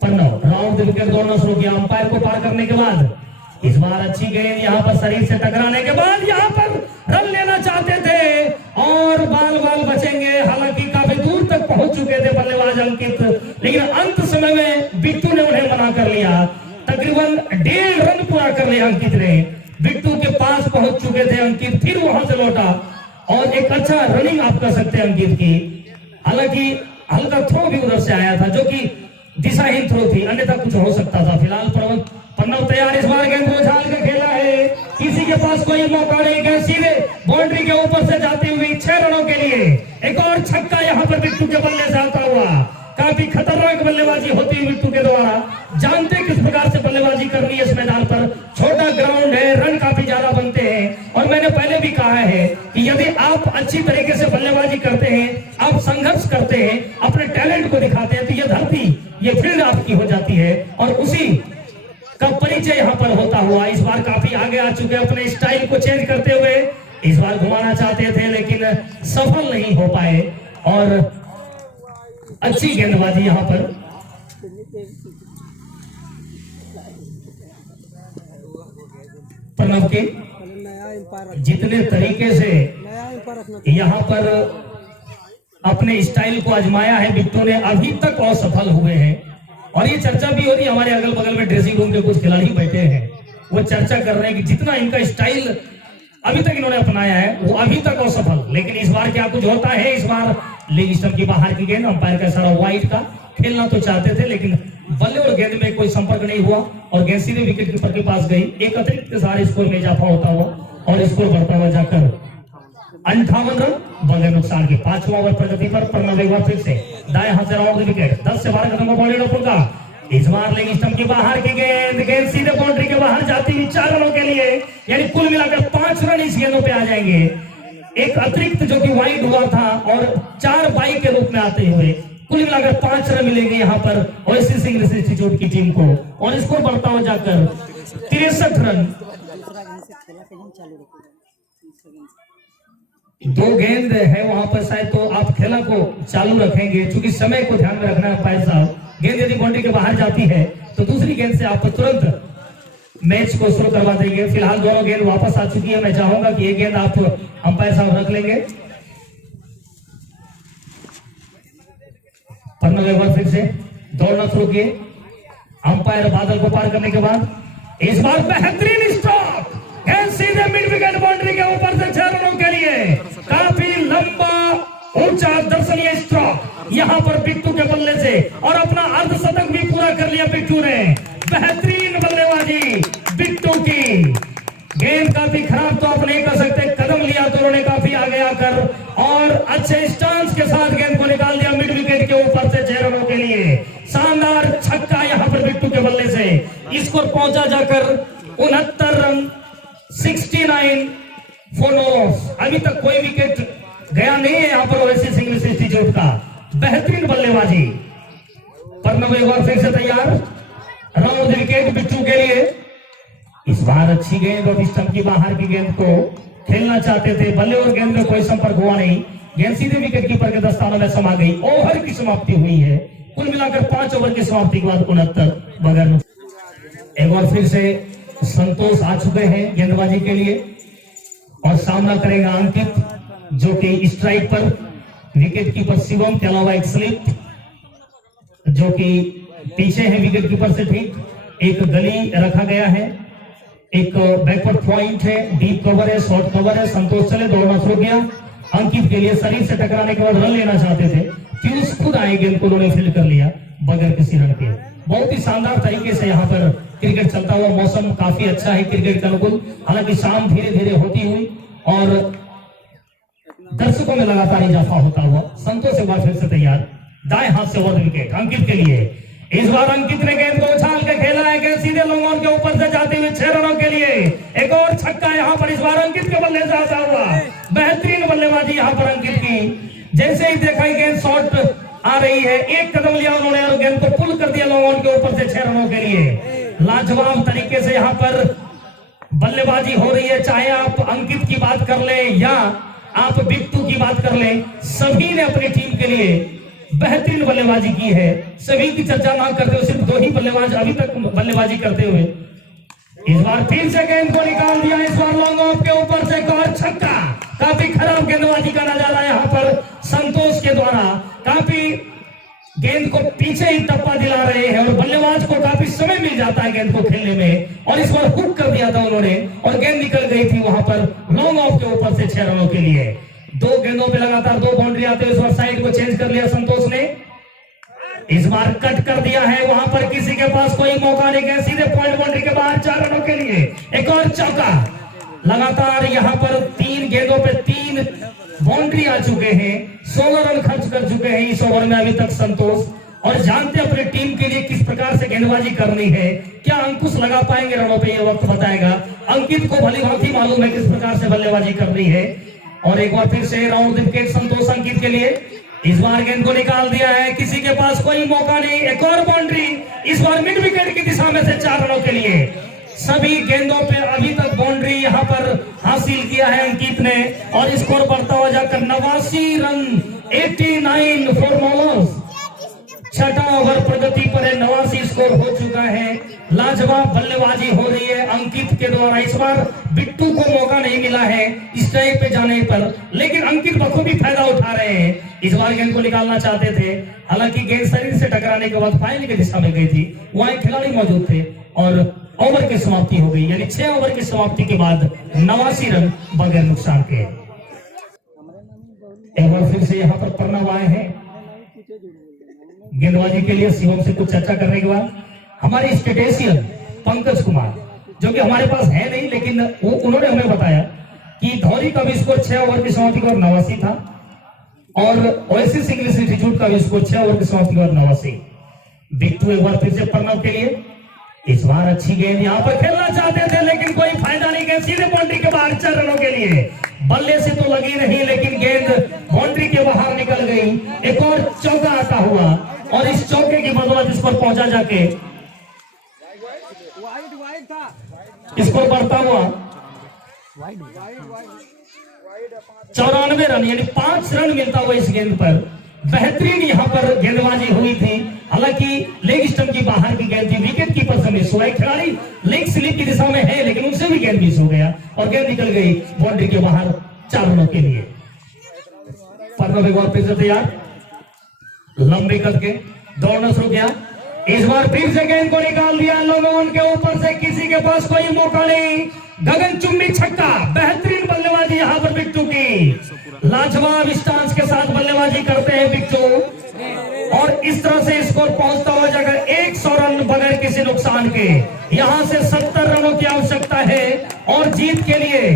प्रणव राउंड विकेट दौड़ना शुरू किया, अंपायर को पार करने के बाद इस बार अच्छी गेंद यहाँ पर शरीर से टकराने के बाद यहाँ पर रन लेना चाहते थे और बाल बाल बचेंगे, हालांकि काफी दूर तक पहुंच चुके थे बल्लेबाज अंकित, लेकिन अंत समय में बिट्टू ने उन्हें मना कर लिया। तकरीबन 1.5 रन पूरा कर लिया अंकित ने, बिट्टू के पास पहुंच चुके थे अंकित, फिर वहां से लौटा और एक अच्छा रनिंग आप कर सकते हैं अंकित की। हालांकि हल्का थ्रो भी उधर से आया था जो कि दिशाहीन थ्रो थी, अन्यथा कुछ हो सकता था। फिलहाल प्रणव तैयार, इस बार गेंद को उछाल के खेला है, किसी के पास कोई मौका नहीं, गेंद सीधे बाउंड्री के ऊपर से जाती हुई 6 रनों के लिए। एक और छक्का यहाँ पर बिट्टू के बल्ले से आता हुआ, काफी खतरनाक बल्लेबाजी होती है बिट्टू के द्वारा, जानते किस प्रकार से बल्लेबाजी करनी है इस मैदान पर। छोटा ग्राउंड है, रन काफी ज्यादा बनते हैं और मैंने पहले भी कहा है कि यदि आप अच्छी तरीके से बल्लेबाजी करते हैं, आप संघर्ष करते हैं, अपने टैलेंट को दिखाते हैं, तो ये धरती, ये फील्ड आपकी हो जाती है और उसी का परिचय यहाँ पर होता हुआ। इस बार काफी आगे आ चुके, अपने स्टाइल को चेंज करते हुए इस बार घुमाना चाहते थे लेकिन सफल नहीं हो पाए और अच्छी गेंदबाजी यहाँ पर प्रणव के जितने तरीके से यहाँ पर अपने स्टाइल को आजमाया है बिट्टू ने, अभी तक असफल हुए हैं। और ये चर्चा भी हो रही है, हमारे अगल बगल में ड्रेसिंग रूम के कुछ खिलाड़ी बैठे हैं, वो चर्चा कर रहे हैं कि जितना इनका स्टाइल अभी तक इन्होंने अपनाया है वो अभी तक असफल, लेकिन इस बार क्या कुछ होता है। इस बार लेग स्टंप की बाहर की गेंद, अंपायर का इशारा वाइड का, खेलना तो चाहते थे लेकिन बल्ले और गेंद में कोई संपर्क नहीं हुआ और गेंद सीधे विकेट कीपर के पास गई। एक अतिरिक्त सारे स्कोर में इजाफा होता हुआ और स्कोर बढ़ता हुआ जाकर 58 रन बगैर नुकसान के। 5वां ओवर प्रगति पर प्रणव एक बार फिर से दाएं हाथ से राउंड विकेट, 10 से 12 कदम का बॉडी डॉपर का। इस बार लेग स्टंप की बाहर की गेंद, गेंद सीधे बाउंड्री के बाहर जाती हुई 4 रनों के लिए, यानी कुल मिलाकर 5 रन इस गेंदों पे आ जाएंगे। एक अतिरिक्त जो कि वाइड हुआ था और 4 बाई के रूप में आते हुए कुल मिलाकर 5 रन मिलेंगे यहाँ पर ओएसिस इंग्लिश इंस्टीट्यूट की टीम को और स्कोर बढ़ता हुआ जाकर 63 रन। 2 गेंद है वहां पर, शायद तो आप खेला को चालू रखेंगे क्योंकि समय को ध्यान में रखना है अंपायर साहब। गेंद यदि बाउंड्री के बाहर जाती है तो दूसरी गेंद से आप तुरंत मैच को शुरू करवा देंगे। फिलहाल दोनों गेंद वापस आ चुकी है, मैं चाहूंगा कि एक गेंद आप अंपायर साहब रख लेंगे। प्रणव एक बार फिर से दौड़ना शुरू किए, अंपायर बादल को पार करने के बाद इस बार बेहतरीन स्ट्रोक, गेंद सीधे मिड विकेट बाउंड्री के ऊपर से 6 रनों के लिए। काफी लंबा ऊंचा दर्शनीय स्ट्रोक यहाँ पर बिट्टू के बल्ले से और अपना अर्धशतक भी पूरा कर लिया बिट्टू ने। बेहतरीन बल्लेबाजी बिट्टू की। गेंद काफी खराब तो आप नहीं कर सकते, कदम लिया तो उन्होंने काफी आगे आकर और अच्छे स्टांस के साथ गेंद को निकाल दिया मिड विकेट के ऊपर से 6 रनों के लिए। शानदार छक्का यहाँ पर बिट्टू के बल्ले से, स्कोर पहुंचा जाकर 69 रन, 69 फॉर नो लॉस। अभी तक कोई विकेट गया नहीं है यहाँ पर ओएसिस इंग्लिश इंस्टीट्यूट का। बेहतरीन बल्लेबाजी, प्रणव एक बार फिर से तैयार, राउंड विकेट बिट्टू के लिए। इस बार अच्छी गेंद और स्टंप की बाहर की गेंद को खेलना चाहते थे, बल्ले और गेंद में कोई संपर्क हुआ नहीं, गेंद सीधे विकेट कीपर के दस्तानों में समा गई। ओवर की समाप्ति हुई है, कुल मिलाकर 5 ओवर की समाप्ति के बाद 69 बगैर। एक बार फिर से संतोष आ चुके हैं गेंदबाजी के लिए और सामना करेगा अंकित, जो कि स्ट्राइक पर विकेट कीपर शिवम के अलावा एक स्लिप जो कि पीछे है विकेट कीपर से ठीक, एक गली रखा गया है, एक बैकवर्ड पॉइंट है, डीप कवर है, शॉर्ट कवर है। संतोष चले, दौड़ना शुरू किया, अंकित के लिए शरीर से टकराने के बाद रन लेना चाहते थे, पीयूष खुद आए, गेंद को उन्होंने फील्ड कर लिया बगैर किसी रन के। बहुत ही शानदार तरीके से यहाँ पर क्रिकेट चलता हुआ, मौसम काफी अच्छा है क्रिकेट के अनुकूल। हालांकि शाम धीरे धीरे होती हुई और दर्शकों में लगातार इजाफा होता हुआ। संतोष एक बार फिर से तैयार, दाएं हाथ से ओवर विकेट अंकित के लिए। इस बार अंकित ने गेंद को उछाल के खेला है, गेंद सीधे लॉन्ग ऑन के ऊपर से जाते हुए 6 रनों के लिए। एक और छक्का यहाँ पर इस बार अंकित के बल्ले से आता हुआ। बेहतरीन बल्लेबाजी यहाँ पर अंकित की। जैसे ही देखा गेंद शॉट आ रही है, एक कदम लिया उन्होंने और गेंद को पुल कर दिया लॉन्ग ऑन के ऊपर से 6 रनों के लिए। लाजवाब तरीके से यहाँ पर बल्लेबाजी हो रही है। चाहे आप अंकित की बात कर ले या आप बिट्टू की बात कर ले, सभी ने अपनी टीम के लिए बेहतरीन बल्लेबाजी की है। सभी की चर्चा ना करते हुए सिर्फ 2 ही बल्लेबाज अभी तक बल्लेबाजी करते हुए। इस बार फिर से गेंद को निकाल दिया, इस बार लॉन्ग ऑफ के ऊपर से एक और छक्का। काफी खराब गेंदबाजी का नजारा यहाँ पर संतोष के द्वारा। काफी गेंद को पीछे ही टप्पा दिला रहे हैं और बल्लेबाज को काफी समय मिल जाता है गेंद को खेलने में। और इस बार हुक कर दिया था उन्होंने और गेंद निकल गई थी वहां पर लॉन्ग ऑफ के ऊपर से 6 रनों के लिए। 2 गेंदों पे लगातार 2 बाउंड्री आते हुए इस बार साइड को चेंज कर लिया संतोष ने। इस बार कट कर दिया है, वहां पर किसी के पास कोई मौका नहीं है, सीधे पॉइंट बाउंड्री के बाहर 4 रनों के लिए। एक और चौका। लगातार यहाँ पर 3 गेंदों पे 3 बाउंड्री आ चुके हैं। 16 रन खर्च कर चुके हैं इस ओवर में अभी तक संतोष। और जानते अपनी टीम के लिए किस प्रकार से गेंदबाजी करनी है। क्या अंकुश लगा पाएंगे रनों पे, ये वक्त बताएगा। अंकित को भली भांति मालूम है किस प्रकार से बल्लेबाजी करनी है। और एक बार फिर से राउंड विकेट संतोष अंकित के लिए। इस बार गेंद को निकाल दिया है, किसी के पास कोई मौका नहीं। एक और बाउंड्री, इस बार मिड विकेट की दिशा में से 4 रनों के लिए। सभी गेंदों पे अभी तक बाउंड्री यहाँ पर हासिल किया है अंकित ने। और स्कोर बढ़ता हुआ जाकर 89 रन, 89 फॉर मॉलर्स। 6वां ओवर प्रगति पर है, 89 स्कोर हो चुका है। लाजवाब बल्लेबाजी हो रही है अंकित के द्वारा। इस बार बिट्टू को मौका नहीं मिला है स्ट्राइक पे जाने पर, लेकिन अंकित बखूबी फायदा उठा रहे हैं। इस बार गेंद को निकालना चाहते थे, हालांकि गेंद शरीर से टकराने के बाद फाइनल की दिशा में गई थी। वहां एक खिलाड़ी मौजूद थे और ओवर की समाप्ति हो गई, यानी 6 ओवर की समाप्ति के बाद 89 रन बगैर नुकसान के। एक बार फिर से यहाँ पर प्रणव आए हैं गेंदबाजी के लिए। शिवम से कुछ चर्चा करने के बाद हमारे स्टेटेशियन पंकज कुमार, जो कि हमारे पास है नहीं, लेकिन उन्होंने हमें बताया कि धौरी का भी स्कोर 6 ओवर की समाप्ति के बाद 89 था और ओएसिस इंग्लिश इंस्टीट्यूट का भी स्कोर 6 ओवर की समाप्ति के बाद 89। बिट्टू एक बार फिर से प्रणव के लिए। इस बार अच्छी गेंद यहाँ पर खेलना चाहते थे, लेकिन कोई फायदा नहीं। गेंद सीधे बाउंड्री के बाहर 4 रनों के लिए। बल्ले से तो लगी नहीं, लेकिन गेंद बाउंड्री के बाहर निकल गई। एक और चौका आता हुआ और इस चौके की बदौलत इस पर पहुंचा जाके स्कोर बढ़ता हुआ 94 रन, यानी 5 रन मिलता हुआ इस गेंद पर। बेहतरीन यहाँ पर गेंदबाजी हुई थी। हालांकि लेग स्टंप की बाहर की गेंद थी, विकेट कीपर से मिस हुआ। एक खिलाड़ी लेग स्लिप की दिशा में है, लेकिन उनसे भी गेंद मिस हो गया और गेंद निकल गई बाउंड्री के बाहर 4 रनों के लिए। प्रणव एक बार फिर से तैयार, लंबे कद के दौड़ना शुरू किया। इस बार फिर से गेंद को निकाल दिया लोगों के ऊपर से, किसी के पास कोई मौका नहीं। गगनचुंबी छक्का। बेहतरीन बल्लेबाजी यहाँ पर बिट्टू की। लाजवाब स्टांस के साथ बल्लेबाजी करते हैं बिट्टू और इस तरह से स्कोर पहुंचता हुआ जाकर 100 रन बगैर किसी नुकसान के। यहां से 70 रनों की आवश्यकता है और जीत के लिए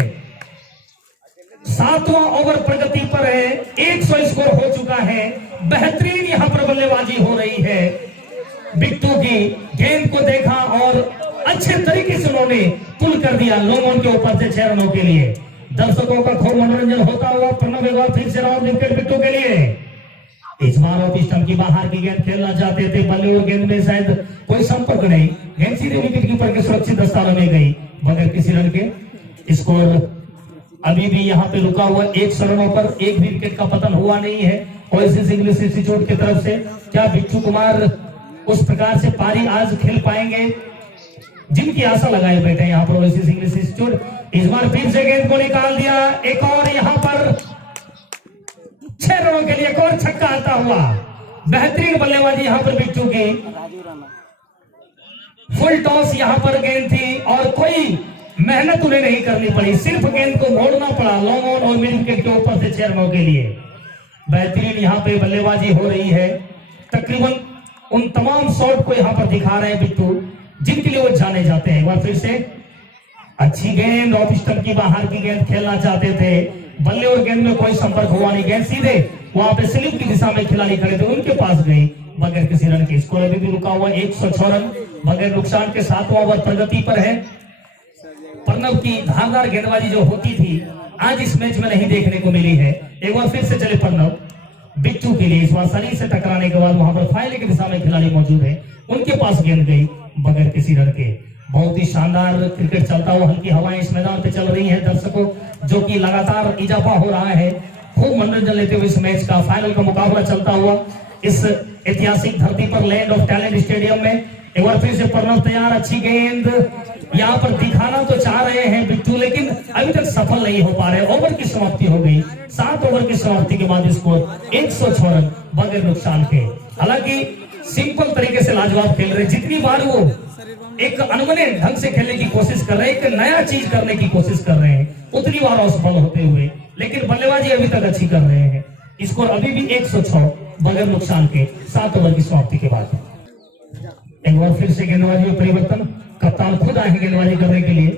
7वां ओवर प्रगति पर है। 100 स्कोर हो चुका है। बेहतरीन यहां पर बल्लेबाजी हो रही है बिट्टू की। गेंद को देखा और अच्छे तरीके से उन्होंने पुल कर दिया लॉन्ग ऑन के ऊपर से 6 रनों के लिए। दर्शकों का खूब मनोरंजन होता हुआ प्रणव एक बार फिर से राउंड विकेट बिट्टू के लिए। इस बार ऑफ स्टंप की बाहर की गेंद खेलना चाहते थे, बल्ले और गेंद में शायद कोई संपर्क नहीं। गेंद सीधे विकेट कीपर के सुरक्षित स्थान में गई बगैर किसी रन के। स्कोर अभी भी यहाँ पे रुका हुआ 100 रनों पर। एक भी विकेट का पतन हुआ नहीं है ओएसिस इंग्लिश इंस्टीट्यूट की तरफ से। क्या बिट्टू कुमार उस प्रकार से पारी आज खेल पाएंगे जिनकी आशा लगाए बैठे यहाँ पर ओएसिस इंग्लिश इंस्टीट्यूट। इस बार फिर से गेंद को निकाल दिया। एक और यहाँ पर 6 रनों के लिए एक और छक्का आता हुआ। बेहतरीन बल्लेबाजी यहाँ पर बिट्टू की। फुल टॉस यहाँ पर गेंद थी और कोई मेहनत उन्हें नहीं करनी पड़ी, सिर्फ गेंद को मोड़ना पड़ा लॉन्ग ऑन और मिड विकेट के ऊपर से 6 रनों के लिए। बेहतरीन यहाँ पे बल्लेबाजी हो रही है। तकरीबन उन तमाम शॉट को यहाँ पर दिखा रहे हैं बिट्टू, जिनके लिए वो जाने जाते हैं। एक बार फिर से अच्छी गेंद, ऑफ स्टंप की बाहर की गेंद खेलना चाहते थे, बल्ले और गेंद में कोई संपर्क हुआ नहीं, गेंद सीधे वहां पे स्लिप की दिशा में खिलाड़ी खड़े थे उनके पास गई बगैर किसी रन के। स्कोर अभी भी रुका हुआ 106 रन बगैर नुकसान के। 7वां ओवर प्रगति पर है। प्रणव की धारदार गेंदबाजी जो होती थी आज इस मैच में नहीं देखने को मिली है। एक बार फिर से चले प्रणव बिट्टू के लिए। इस बार शरीर से टकराने के बाद वहां पर फाइले की दिशा में खिलाड़ी मौजूद है, उनके पास गेंद गई बगैर किसी रन के। बहुत ही शानदार क्रिकेट चलता हुआ, हल्की हवाएं इस मैदान पे चल रही हैं। दर्शकों जो कि लगातार इजाफा हो रहा है, खूब मनोरंजन लेते हुए इस मैच का फाइनल का मुकाबला चलता हुआ इस ऐतिहासिक धरती पर लैंड ऑफ टैलेंट स्टेडियम में। एक बार फिर से प्रणव तैयार, अच्छी गेंद यहाँ पर दिखाना तो चाह रहे हैं बिट्टू, लेकिन अभी तक सफल नहीं हो पा रहे। ओवर की समाप्ति हो गई। 7 ओवर की समाप्ति के बाद स्कोर 106 रन बगैर नुकसान के। हालांकि सिंपल तरीके से लाजवाब खेल रहे, जितनी बार वो एक अनबने ढंग से खेलने की कोशिश कर रहे हैं, एक नया चीज करने की कोशिश कर रहे हैं, उतनी बार असफल होते हुए, लेकिन बल्लेबाजी अभी तक अच्छी कर रहे हैं। स्कोर अभी भी 106 बगैर नुकसान के 7 ओवर की समाप्ति के बाद। एक बार फिर से गेंदबाजी में परिवर्तन। कप्तान खुद आए हैं गेंदबाजी करने के लिए।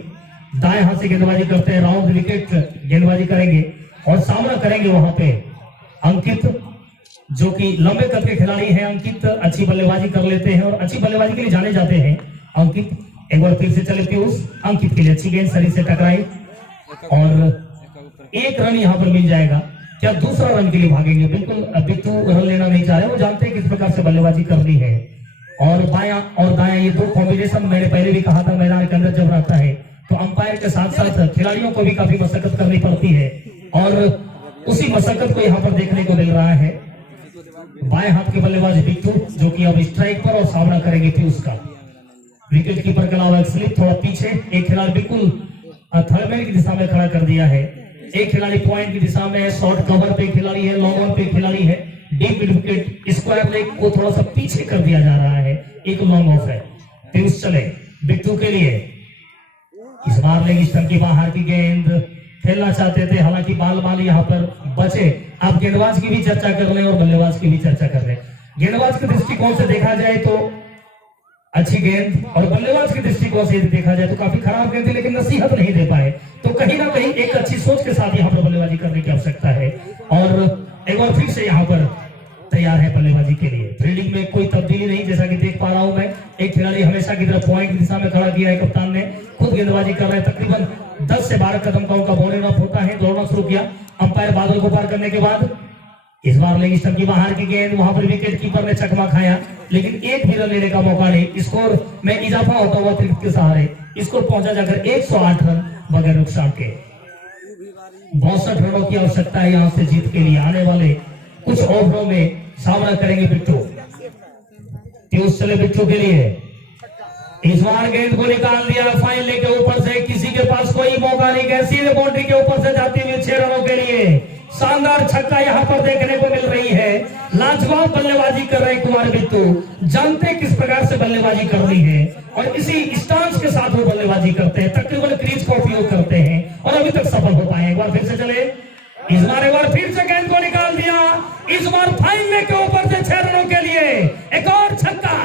दाएं हाथ से गेंदबाजी करते हैं, राउंड विकेट गेंदबाजी करेंगे और सामना करेंगे वहां पे अंकित, जो कि लंबे कद के खिलाड़ी हैं। अंकित अच्छी बल्लेबाजी कर लेते हैं और अच्छी बल्लेबाजी के लिए जाने जाते हैं अंकित। एक बार फिर से चले पीयूष। अंकित के लिए अच्छी गेंद शरीर से टकराई और 1 रन यहां पर मिल जाएगा। क्या दूसरा रन के लिए भागेंगे? बिल्कुल बिट्टू रन लेना नहीं चाह रहे, वो जानते हैं किस प्रकार से बल्लेबाजी करनी है। और बायां और दायां ये 2 कॉम्बिनेशन मैंने पहले भी कहा था, मैदान के अंदर जब रहता है तो अंपायर के साथ साथ खिलाड़ियों को भी काफी मशक्कत करनी पड़ती है और उसी मशक्कत को यहाँ पर देखने को मिल रहा है। बाएं हाथ के बल्लेबाज बिट्टू, जो कि अब स्ट्राइक पर और सामना करेंगे पीयूष का। विकेट कीपर के अलावा स्लिप थोड़ा पीछे, एक खिलाड़ी बिल्कुल थर्ड मैन की दिशा में खड़ा कर दिया है, एक खिलाड़ी पॉइंट की दिशा में, शॉर्ट कवर पे खिलाड़ी है, लॉन्ग ऑन पे खिलाड़ी है, deep mid wicket square leg को थोड़ा सा पीछे कर दिया जा रहा है, एक लॉन्ग ऑफ है। पीयूष चले बिट्टू के लिए। इस बार लेग स्टंप की बाहर की गेंद खेलना चाहते थे, हालांकि बाल यहाँ पर बचे। आप गेंदबाज की भी चर्चा कर रहे हैं और बल्लेबाज की भी चर्चा कर रहे हैं। गेंदबाज के दृष्टिकोण से देखा जाए तो अच्छी गेंद और बल्लेबाज के दृष्टिकोण से देखा जाए तो काफी खराब गेंद थी, लेकिन नसीहत नहीं दे पाए। तो कहीं ना कहीं एक अच्छी सोच के साथ यहाँ पर बल्लेबाजी करने की आवश्यकता है। और एक बार फिर से यहाँ पर तैयार है बल्लेबाजी के लिए। फील्डिंग में कोई तब्दीली नहीं, जैसा कि देख पा रहा हूं मैं। एक खिलाड़ी हमेशा की तरह पॉइंट की दिशा में खड़ा किया है, कप्तान ने खुद गेंदबाजी कर रहे हैं। तकरीबन 10 से 12 कदम का उनका बॉलिंग रफ होता है। दौड़ना शुरू किया अंपायर बादल को पार करने के बाद। इस बार लेग स्टंप की बाहर की गेंद, वहां पर विकेट कीपर ने चकमा खाया, लेकिन एक भी रन लेने का मौका नहीं। स्कोर में इजाफा होता हुआ क्रिकेट के सहारे स्कोर पहुंचा जाकर 108 रन बगैर नुकसान के। 62 रनों की आवश्यकता है यहां से जीत के लिए। आने वाले कुछ ओवरों में सामना करेंगे बिट्टू। पीयूष चले बिट्टू के लिए। इस बार गेंद को निकाल दिया फाइनल के ऊपर से, किसी के पास कोई मौका नहीं है। सीधे बाउंड्री के ऊपर से जाती हुई 6 रनों के लिए शानदार छक्का यहां पर देखने को मिल रही है। लाजवाब बल्लेबाजी कर रहे कुमार बिट्टू, जानते किस प्रकार से बल्लेबाजी करनी है और इसी स्टांस के साथ वो बल्लेबाजी करते हैं, तकरीबन क्रीज का उपयोग करते हैं और अभी तक सफल हो पाए। एक बार फिर से चले। इस बार एक बार फिर से गेंद को निकाल दिया। इस बार फाइनल के ऊपर से 6 रनों के लिए एक और छक्का।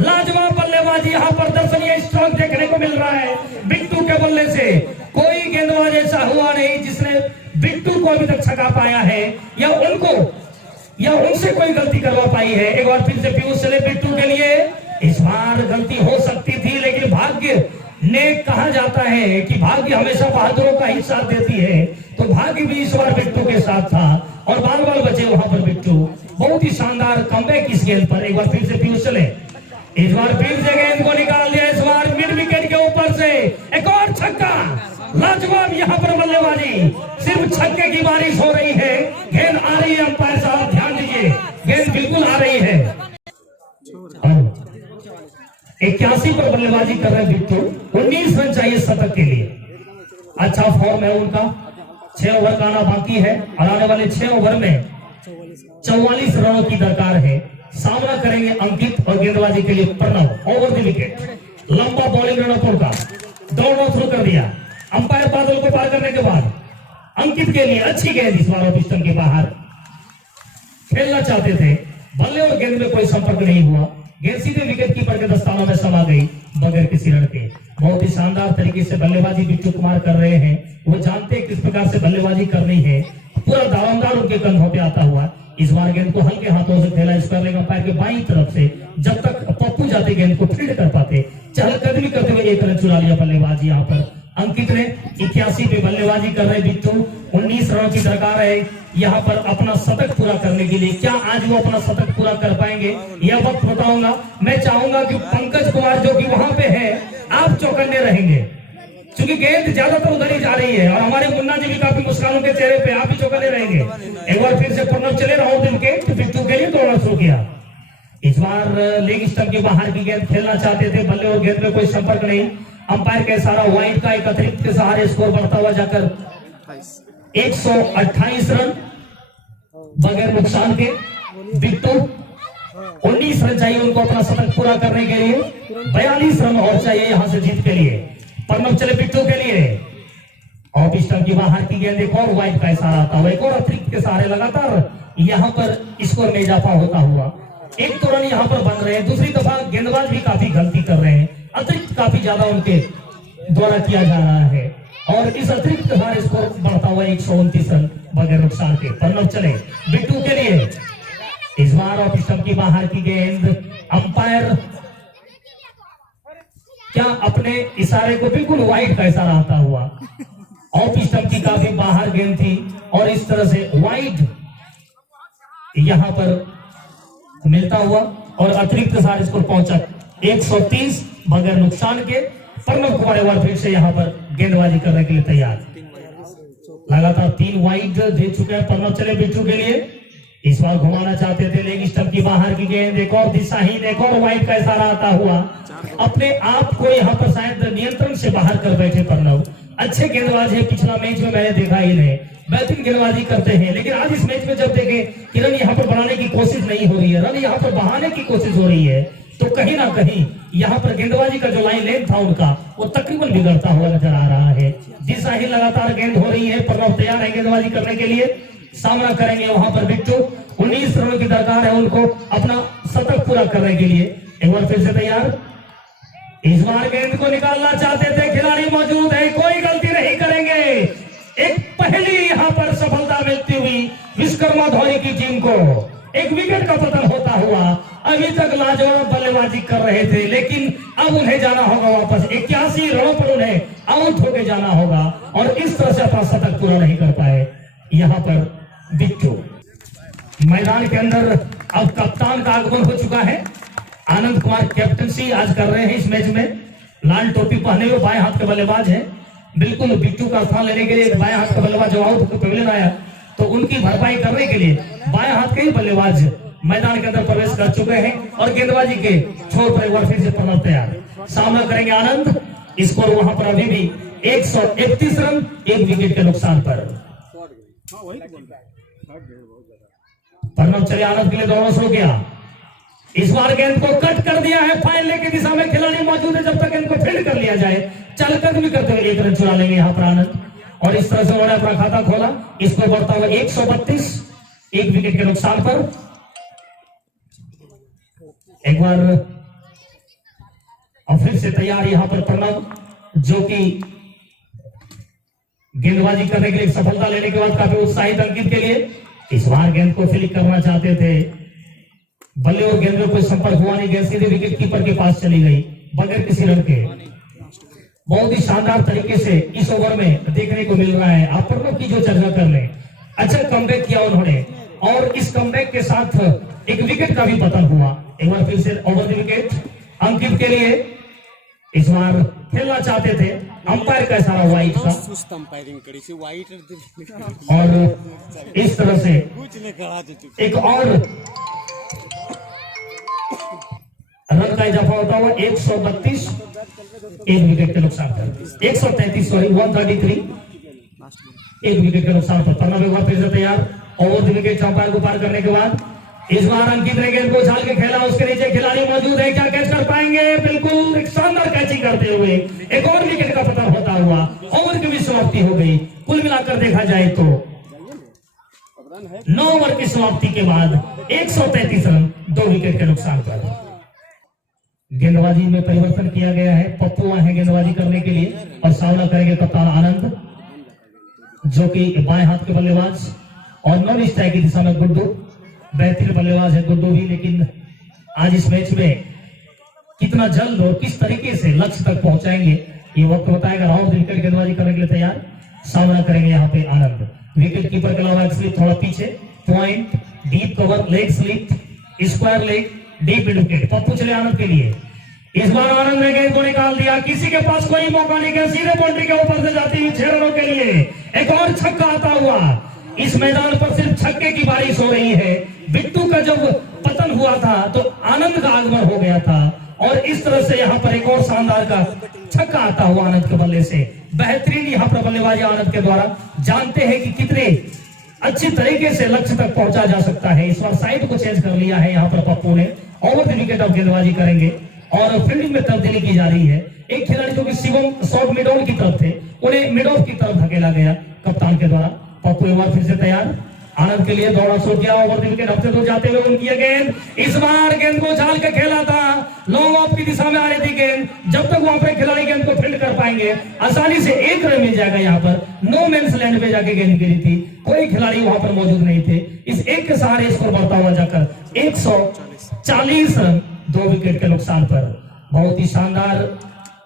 लाजवाब बल्लेबाजी यहाँ पर दर्शनीय स्ट्रोक देखने को मिल रहा है बिट्टू के बल्ले से। कोई गेंदबाज ऐसा हुआ नहीं जिसने बिट्टू को अभी तक छका पाया है या उनसे कोई गलती करवा पाई है। एक बार फिर से पीयूष चले बिट्टू के लिए। इस बार गलती हो सकती थी, लेकिन भाग्य ने कहा जाता है कि भाग्य हमेशा बहादुरों का ही साथ देती है, तो भाग्य भी इस बार बिट्टू के साथ था और बाल बाल बचे वहां पर बिट्टू। बहुत ही शानदार कमबैक इस गेंद पर। एक बार फिर से पीयूष चले। इस बार फिर से गेंद को निकाल दिया। इस बार मिड विकेट के ऊपर से एक और छक्का। लाजवाब यहाँ पर बल्लेबाजी, सिर्फ छक्के की बारिश हो रही है। गेंद आ रही है, अंपायर साहब ध्यान दीजिए, गेंद बिल्कुल आ रही है। 81 पर बल्लेबाजी कर रहे बिट्टू। 19 रन चाहिए शतक के लिए। अच्छा फॉर्म है उनका। 6 ओवर का आना बाकी है और आने वाले 6 ओवर में 44 रनों की दरकार है। सामना करेंगे अंकित और गेंदबाजी के लिए प्रणव। ओवर द विकेट, लंबा बॉलिंग रन का दौड़ना शुरू कर दिया। अंपायर बादल को पार करने के बाद अंकित के लिए अच्छी गेंद, इस बार ऑफ स्टंप के बाहर खेलना चाहते थे, बल्ले और गेंद में कोई संपर्क नहीं हुआ। गेंद सीधे विकेट कीपर के दस्तानों में समा गई बगैर किसी रन के। बहुत ही शानदार तरीके से बल्लेबाजी बिट्टू कुमार कर रहे हैं। वो जानते हैं किस प्रकार से बल्लेबाजी करनी है, पूरा दारोमदार उनके कंधों पे आता हुआ। इस बार गेंद को हल्के हाथों से खेला स्क्वायर लेग अंपायर के बाईं तरफ से। जब तक पप्पू जाते गेंद को फील्ड कर पाते, चहलकदमी करते हुए एक रन चुरा लिया बल्लेबाजी। यहाँ पर अंकित ने 81 पे बल्लेबाजी कर रहे बिट्टू, 19 रनों की दरकार है यहाँ पर अपना शतक पूरा करने के लिए। क्या आज वो अपना शतक पूरा कर पाएंगे, यह वक्त बताऊंगा। मैं चाहूंगा कि पंकज कुमार जो कि वहां पे है, आप चौकन्ने रहेंगे क्योंकि गेंद ज्यादातर उधर ही जा रही है और हमारे मुन्ना जी भी काफी मुस्कानों के चेहरे पे, आप भी चौकन्ने रहेंगे। एक बार फिर से प्रणव चले राउंड विकेट बिट्टू के लिए दौड़ना शुरू किया। इस बार लेग स्टंप के बाहर की गेंद खेलना चाहते थे, बल्ले और गेंद में कोई संपर्क नहीं। अंपायर का इशारा, वाइड का एक अतिरिक्त के सहारे स्कोर बढ़ता हुआ जाकर 128 रन बगैर नुकसान के। बिट्टू 19 रन चाहिए उनको अपना शतक पूरा करने के लिए, 42 रन और चाहिए यहां से जीत के लिए। प्रणव चले बिट्टू के लिए, ऑफ स्टंप की बाहर की गेंद, एक और वाइड का इशारा आता हुआ, एक और अतिरिक्त के सहारे लगातार यहां पर स्कोर में इजाफा होता हुआ। एक तो रन यहां पर बन रहे हैं, दूसरी दफा गेंदबाज भी काफी गलती कर रहे हैं, अतिरिक्त काफी ज्यादा उनके द्वारा किया जा रहा है और इस अतिरिक्त के सहारे स्कोर बढ़ता हुआ 129 रन बगैर नुकसान के। प्रणव चले बिट्टू के लिए, इस बार ऑफ स्टंप की बाहर की गेंद। अंपायर क्या अपने इशारे को, बिल्कुल वाइड का इशारा आता हुआ, ऑफ स्टंप की काफी बाहर गेंद थी और इस तरह से वाइड यहां पर मिलता हुआ और अतिरिक्त सहारे स्कोर पहुंचा 130 बगैर नुकसान के। प्रणव कुमार एक बार फिर से यहां पर गेंदबाजी करने के लिए तैयार, लगातार 3 वाइड दे चुके हैं। प्रणव चले बिट्टू के लिए, इस बार घुमाना चाहते थे, लेग स्टंप की बाहर की गेंद, एक और दिशाहीन, एक और वाइड का इशारा आता हुआ। अपने आप को यहां पर शायद नियंत्रण से बाहर कर बैठे प्रणव। अच्छे गेंदबाज है, पिछला मैच में मैंने देखा इन्हें बेहतरीन गेंदबाजी करते हैं, लेकिन आज इस मैच में जब देखें कि रन यहाँ पर बनाने की कोशिश नहीं हो रही है, रन यहाँ पर बहाने की कोशिश हो रही है, तो कहीं ना कहीं यहाँ पर गेंदबाजी का जो लाइन लेंथ था उनका, वो तकरीबन बिगड़ता हुआ नजर आ रहा है। दिशा ही लगातार गेंद हो रही है, प्रणव तैयार है गेंदबाजी करने के लिए, सामना करेंगे वहां पर बिट्टू। 19 रनों की दरकार है उनको अपना शतक पूरा करने के लिए। एक बार फिर से तैयार, इस बार गेंद को निकालना चाहते थे, खिलाड़ी मौजूद है, कोई गलती नहीं करेंगे। एक पहली यहां पर सफलता मिलती हुई विश्वकर्मा धोनी की टीम को, एक विकेट का पतन होता हुआ। अभी तक लाजवाब बल्लेबाजी कर रहे थे, लेकिन अब उन्हें जाना होगा वापस, 81 रनों पर उन्हें आउट होकर जाना होगा और इस तरह से अपना शतक पूरा नहीं कर पाए यहां पर बिट्टू। मैदान के अंदर अब कप्तान का आगमन हो चुका है। आनंद कुमार कैप्टनसी आज कर रहे हैं इस मैच में, लाल टोपी पहने हुए बाएं हाथ के बल्लेबाज है। बिल्कुल बिट्टू का स्थान लेने के लिए बाएं हाथ का बल्लेबाज जो आउट पवेलियन आया, तो उनकी भरपाई करने के लिए बाएं हाथ के ही बल्लेबाज मैदान के अंदर प्रवेश कर चुके हैं और गेंदबाजी के छोर पर एक बार फिर से प्रणव तैयार, सामना करेंगे आनंद। स्कोर वहां पर अभी भी 131 रन, 1 विकेट के नुकसान पर। प्रणव चले आनंद के लिए दौड़ना शुरू किया, इस बार गेंद को कट कर दिया है, फाइनल की दिशा में खिलाड़ी मौजूद है, जब तक इनको फील्ड कर लिया जाए, चलकदमी करते हुए 1 रन चुरा लेंगे यहाँ पर आनंद और इस तरह से उन्होंने अपना खाता खोला। इसको बढ़ता हुआ 132, 1 विकेट के नुकसान पर। एक बार और फिर से तैयार यहाँ पर प्रणव, जो कि गेंदबाजी करने के लिए सफलता लेने के बाद काफी उत्साहित अंकित के लिए। इस बार गेंद को फ्लिक करना चाहते थे, बल्ले और गेंद में कोई संपर्क हुआ नहीं, गेंद सीधे विकेट कीपर के पास चली गई बगैर किसी रन के। बहुत ही शानदार तरीके से इस ओवर में देखने को मिल रहा है। आप प्रणव की जो चर्चा कर ले, अच्छा कमबैक किया उन्होंने और इस कमबैक के साथ एक विकेट का भी पतन हुआ। एक बार फिर से ओवर द विकेट अंकित के लिए, इस बार खेलना चाहते थे, अंपायर का इशारा वाइट का और इस तरह से एक और रन का इजाफा होता हुआ 132, 1 विकेट के नुकसान पर। 133 सॉरी 133, 1 विकेट के नुकसान पर। प्रणव एक बार फिर से तैयार, ओवर द विकेट अंपायर को पार करने के बाद इस बार अंकित ने गेंद को उछाल के खेला, उसके नीचे खिलाड़ी मौजूद है, क्या कैच कर पाएंगे? बिल्कुल एक शानदार कैचिंग करते हुए एक और विकेट का समाप्ति हो गई। कुल मिलाकर देखा जाए तो 9 ओवर की समाप्ति के बाद 133 रन 2 विकेट के नुकसान पर। गेंदबाजी में परिवर्तन किया गया है। पप्पू आए हैं गेंदबाजी करने के लिए और सामना करेंगे कप्तान आनंद, जो कि बाएं हाथ के बल्लेबाज, और नॉन स्ट्राइक की दिशा में गुड्डू। बेहतरीन बल्लेबाज है गुड्डू भी, लेकिन आज इस मैच में कितना जल्द और किस तरीके से लक्ष्य तक पहुंचाएंगे ये वक्त बताएगा। राउंड विकेट गेंदबाजी करने के लिए तैयार, सामना करेंगे यहाँ पे आनंद। विकेट कीपर के अलावा स्लिप थोड़ा पीछे, point, deep cover, leg slip, square leg, deep mid wicket. Pappu चले आनंद के लिए। इस बार आनंद ने गेंद को निकाल दिया, किसी के पास कोई मौका नहीं गया, सीधे बाउंड्री के ऊपर से जाती हुई 6 रनों के लिए एक और छक्का आता हुआ। इस मैदान पर सिर्फ छक्के की बारिश हो रही है। बिट्टू का जब पतन हुआ था तो आनंद का आगमन हो गया था, और इस तरह से यहाँ पर एक और शानदार का छक्का आता हुआ आनंद के बल्ले से। बेहतरीन यहाँ पर बल्लेबाजी आनंद के द्वारा। जानते हैं कि कितने अच्छी तरीके से लक्ष्य तक पहुंचा जा सकता है। इस बार साइड को चेंज कर लिया है यहाँ पर पप्पू ने। ओवर द विकेट ऑफ गेंदबाजी करेंगे और फील्डिंग में तब्दीली की जा रही है। एक खिलाड़ी जो कि शिवम शॉर्ट मिड ऑन की तरफ थे, उन्हें मिड ऑफ की तरफ धकेला गया कप्तान के द्वारा। पप्पू एक बार फिर से तैयार, आनंद के लिए दौड़ा शो किया। ओवर द विकेट हफ्ते तो जाते हुए उनकी गेंद, इस बार गेंद को झाल के खेला था। लॉन्ग ऑफ की दिशा में आ रही थी गेंद, जब तक वहां पर खिलाड़ी गेंद को फील्ड कर पाएंगे आसानी से 1 रन मिल जाएगा। यहाँ पर नो मैंस लैंड पे जाके गेंद गिरी थी, कोई खिलाड़ी वहां पर मौजूद नहीं थे। इस एक के सहारे स्कोर बढ़ता हुआ जाकर 140 रन 2 विकेट के नुकसान पर। बहुत ही शानदार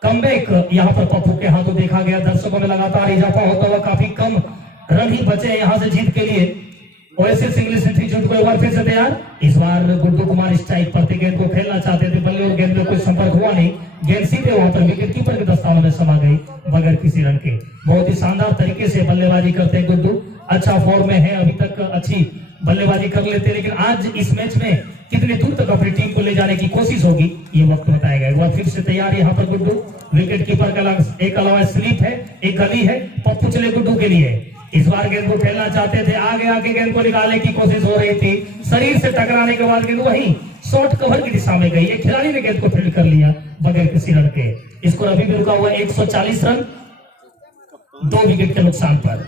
कमबैक यहाँ पर पप्पू के हाथों देखा गया। दर्शकों में लगातार इजाफा होता हुआ काफी कम रन ही बचे यहाँ से जीत के लिए। ओएसएस इंग्लिश इंस्टीट्यूट को एक बार फिर से तैयार। इस बार गुड्डू कुमार स्ट्राइक पर थे, गेंद को खेलना चाहते थे, बल्ले और गेंद में कोई संपर्क हुआ नहीं। गेंद सीधे वहां पर विकेट कीपर के दस्तानों में समा गई बगैर किसी रन के। बहुत ही शानदार तरीके से बल्लेबाजी करते हैं गुड्डू, अच्छा फॉर्म में है, अभी तक अच्छी बल्लेबाजी कर लेते हैं। लेकिन आज इस मैच में कितने दूर तक अपनी टीम को ले जाने की कोशिश होगी ये वक्त बताएगा। एक बार फिर से तैयार यहाँ पर गुड्डू। विकेट कीपर का एक अलावा स्लिप है, एक गली है। पप्पू चले गुड्डू के लिए। इस बार गेंद को खेलना चाहते थे, आगे आके गेंद को निकालने की कोशिश हो रही थी। शरीर से टकराने के बाद गेंद वही शॉर्ट कवर की दिशा में गई। एक खिलाड़ी ने गेंद को फील्ड कर लिया बगैर किसी रन के। स्कोर अभी भी रुका हुआ 140 रन 2 विकेट के नुकसान पर।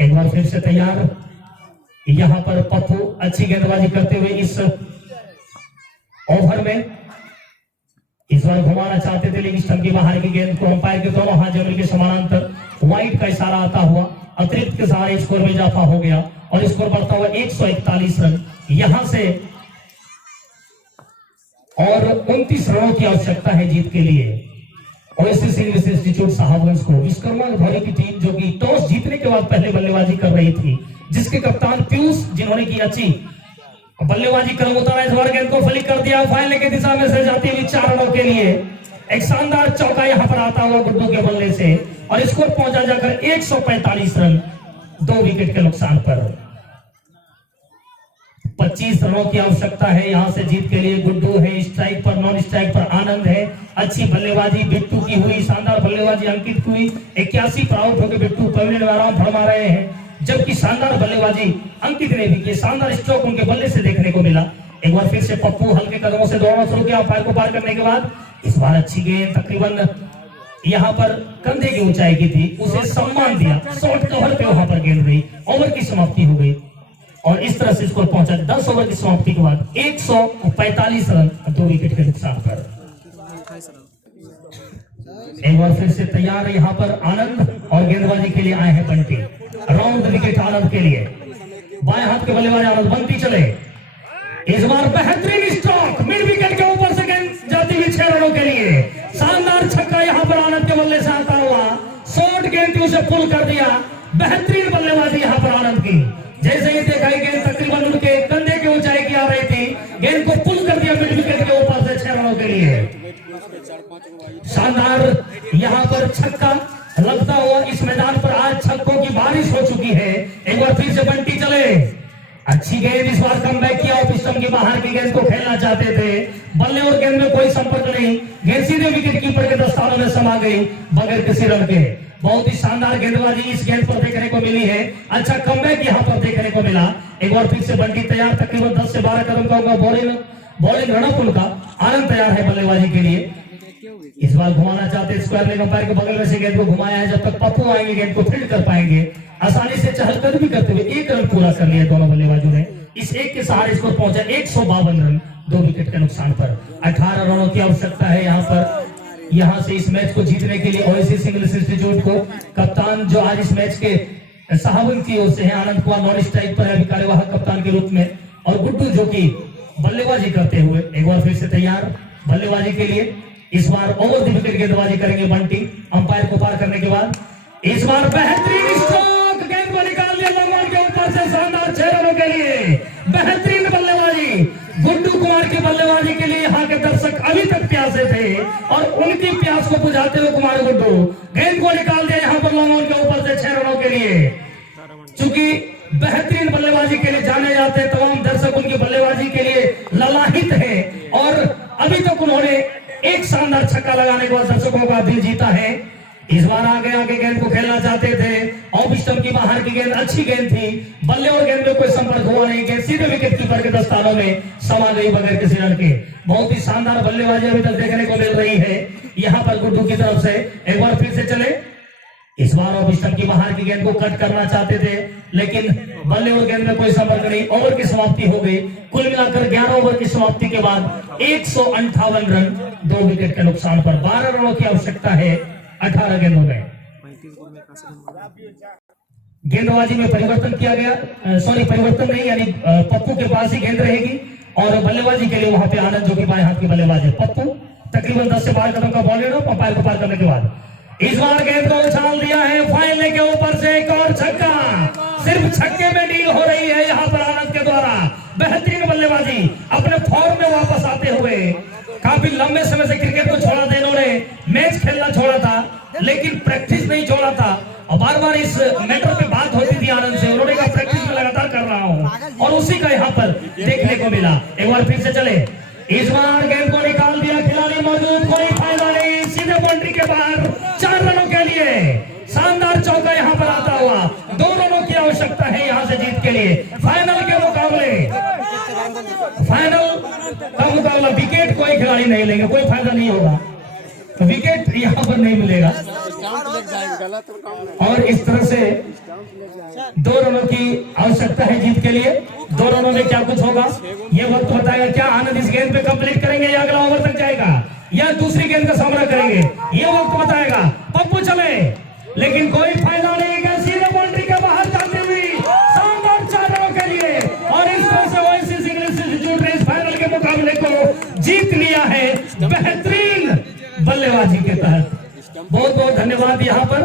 एक बार फिर से तैयार यहाँ पर पप्पू, अच्छी गेंदबाजी करते हुए इस ओवर में। इस बार घुमाना चाहते थे लेकिन स्टंप की बाहर की गेंद को अंपायर के दोनों हाथ जमीन के समानांतर वाइड का इशारा आता हुआ अतिरिक्त के सहारे स्कोर में इजाफा हो गया और स्कोर बढ़ता हुआ 141 रन यहां से। और 29 रनों की आवश्यकता है जीत के लिए। ओएसएस इंग्लिश इंस्टीट्यूट साहबगंज को विश्वकर्मा धोनी की टीम, जो कि टॉस जीतने के बाद पहले बल्लेबाजी कर रही थी, जिसके कप्तान पीयूष, जिन्होंने की अच्छी बल्लेबाजी क्रम उतारा। इस बार गेंद को फ्लिक कर दिया, फाइनल की दिशा में से जाती हुई 4 रनों के लिए एक शानदार चौका यहां पर आता हुआ गुड्डू के बल्ले से, और स्कोर पहुंचा जाकर 145 रन 2 विकेट के नुकसान पर। 25 रनों की आवश्यकता है यहां से जीत के लिए। गुड्डू है स्ट्राइक पर, नॉन स्ट्राइक पर आनंद है। अच्छी बल्लेबाजी बिट्टू की हुई, शानदार बल्लेबाजी अंकित की हुई। 81 पर आउट होकर बिट्टू पवेलियन में आराम फरमा रहे हैं, जबकि शानदार बल्लेबाजी अंकित ने भी की। शानदार स्ट्रोक उनके बल्ले से देखने को मिला। एक बार फिर से पप्पू हल्के कदमों से दौड़ना शुरू किया अंपायर को पार करने के बाद। इस बार अच्छी गेंद तकरीबन यहाँ पर कंधे की ऊंचाई की थी, उसे सम्मान दिया, शॉर्ट कवर पे वहां पर गेंद गई। ओवर की समाप्ति हो गई और इस तरह से स्कोर पहुंचा 10 ओवर की समाप्ति के बाद 145 रन 2 विकेट के नुकसान पर। एक बार फिर से तैयार यहाँ पर आनंद और गेंदबाजी के लिए आए हैं बंटी। राउंड विकेट आनंद के लिए, बाएं हाथ के बल्लेबाज आनंद बंटी चले। इस बार बेहतरीन स्ट्रोक, मिड विकेट के ऊपर से गेंद जाती हुई 6 रनों के लिए। शानदार छक्का यहाँ पर आनंद के बल्ले से आता हुआ, शॉर्ट गेंद थी उसे पुल कर दिया। बेहतरीन बल्लेबाजी यहाँ पर आनंद की। जैसे ही देखा गेंद तकरीबन उनके कंधे की ऊंचाई की आ रही थी, गेंद को पुल कर दिया मिड विकेट के ऊपर से 6 रनों के लिए। शानदार यहाँ पर छक्का लगता हुआ इस मैदान पर आज छक्कों की बारिश हो चुकी है। एक बार फिर से बंटी चले, अच्छी गेंद, इस बार कमबैक किया। ऑफ स्टंप की बाहर की गेंद को खेलना चाहते थे, बल्ले और गेंद में कोई संपर्क नहीं। गेंद सीधे विकेट कीपर के दस्तानों में समा गई बगैर किसी रन के। बहुत ही शानदार गेंदबाजी इस गेंद पर देखने को मिली है। अच्छा कमबैक यहाँ पर देखने को मिला। एक बार फिर से बंटी तैयार, तकरीबन 10 से 12 कदम का होगा बॉलिंग रनअप उनका। आनंद तैयार है बल्लेबाजी के लिए। इस बार घुमाना चाहते स्क्वायर लेग अंपायर के बगल में से गेंद को घुमाया है। जब तक पप्पू आएंगे गेंद को फील्ड कर पाएंगे, आसानी से चहलकदमी करते हुए 1 रन पूरा कर लिया दोनों बल्लेबाजों ने। इस एक के सहारे स्कोर पहुंचा 152 रन 2 विकेट के नुकसान पर। 18 रनों की आवश्यकता है यहाँ पर। यहाँ से इस मैच को जीतने के लिए ओएसिस इंग्लिश इंस्टीट्यूट को कप्तान जो आज इस मैच के साहबन की ओर से है, आनंद कुमार नॉन स्ट्राइक पर है अभी कार्यवाहक कप्तान के रूप में, और गुड्डू जो कि बल्लेबाजी करते हुए एक बार फिर से तैयार बल्लेबाजी के लिए। इस बार ओवर द विकेट गेंदबाजी करेंगे बंटी अंपायर को पार करने के बाद। इस बार बेहतरीन स्ट्रोक, गेंद को निकाल दिया लगवान के ऊपर से, शानदार 6 रनों के लिए बेहतरीन बल्लेबाजी गुड्डू कुमार की बल्लेबाजी के लिए यहाँ के दर्शक अभी तक प्यासे थे और उनकी प्यास को बुझाते हुए कुमार गुड्डू गेंद को निकाल दिया यहाँ पर लगवान के ऊपर से 6 रनों के लिए। चूंकि बेहतरीन बल्लेबाजी के लिए जाने जाते हैं, तमाम दर्शक उनकी बल्लेबाजी के लिए ललाहित हैं और अभी तक उन्होंने एक शानदार छक्का लगाने के बाद दर्शकों का दिल जीता है। इस बार आगे आगे गेंद को खेलना चाहते थे, ऑफ स्टंप की बाहर की गेंद अच्छी गेंद थी, बल्ले और गेंद में कोई संपर्क हुआ नहीं, गेंद सीधे विकेट कीपर के दस्तानों में समा गई बगैर किसी रन के। बहुत ही शानदार बल्लेबाजी अभी तक देखने को मिल रही है यहाँ पर गुड्डू की तरफ से। एक बार फिर से चले, इस बार ऑफ स्टंप की बाहर की गेंद को कट करना चाहते थे, लेकिन बल्ले और गेंद में कोई संपर्क नहीं। ओवर की समाप्ति हो गई। कुल मिलाकर 11 ओवर की समाप्ति के बाद 158 रन 2 विकेट के नुकसान पर। 12 रनों की आवश्यकता है, 18 गेंदों में। गेंदबाजी में परिवर्तन किया गया, परिवर्तन नहीं, यानी पप्पू के पास ही गेंद रहेगी और बल्लेबाजी के लिए वहां पे आनंद जो कि बाएं हाथ की बल्लेबाज है। पप्पू तकरीबन 10 से 12 कदम का बॉल है अंपायर को पार करने के बाद। इस बार गेंद को उछाल दिया है फाइनल के ऊपर से, एक और छक्का। सिर्फ छक्के में डील हो रही है यहाँ पर आनंद के द्वारा। बेहतरीन बल्लेबाजी, अपने फॉर्म में वापस आते हुए। काफी लंबे समय से क्रिकेट को छोड़ा था इन्होंने, मैच खेलना छोड़ा था लेकिन प्रैक्टिस नहीं छोड़ा था और बार बार इस मैटर पे बात होती थी आनंद से, उन्होंने कहा प्रैक्टिस में लगातार कर रहा हूं और उसी का यहाँ पर देखने को मिला। एक बार फिर से चले, इस बार गेंद को निकाल दिया, खिलाड़ी मौजूद, कोई फायदा नहीं, सीधे बाउंड्री के बाहर 4 रनों के लिए। शानदार चौका यहाँ पर आता हुआ, 2 रनों की आवश्यकता है यहाँ से जीत के लिए। फाइनल के मुकाबले, फाइनल का मुकाबला विकेट कोई खिलाड़ी नहीं लेंगे, कोई फायदा नहीं होगा, तो विकेट यहाँ पर नहीं मिलेगा। और इस तरह से 2 रनों की आवश्यकता है जीत के लिए। 2 रनों में क्या कुछ होगा ये वक्त बताएगा। क्या आनंद इस गेंद पे कंप्लीट करेंगे या अगला ओवर तक जाएगा या दूसरी गेंद का सामना करेंगे, ये वक्त बताएगा। पप्पू चले लेकिन कोई फायदा नहीं है, सीधे बाउंड्री के बाहर जाते हुए शानदार 4 रनों के लिए। और इस तरह से ओएसिस इंग्लिश इंस्टीट्यूट ने इस फाइनल के मुकाबले को जीत लिया है बेहतरीन बल्लेबाजी के तहत। बहुत बहुत धन्यवाद यहाँ पर।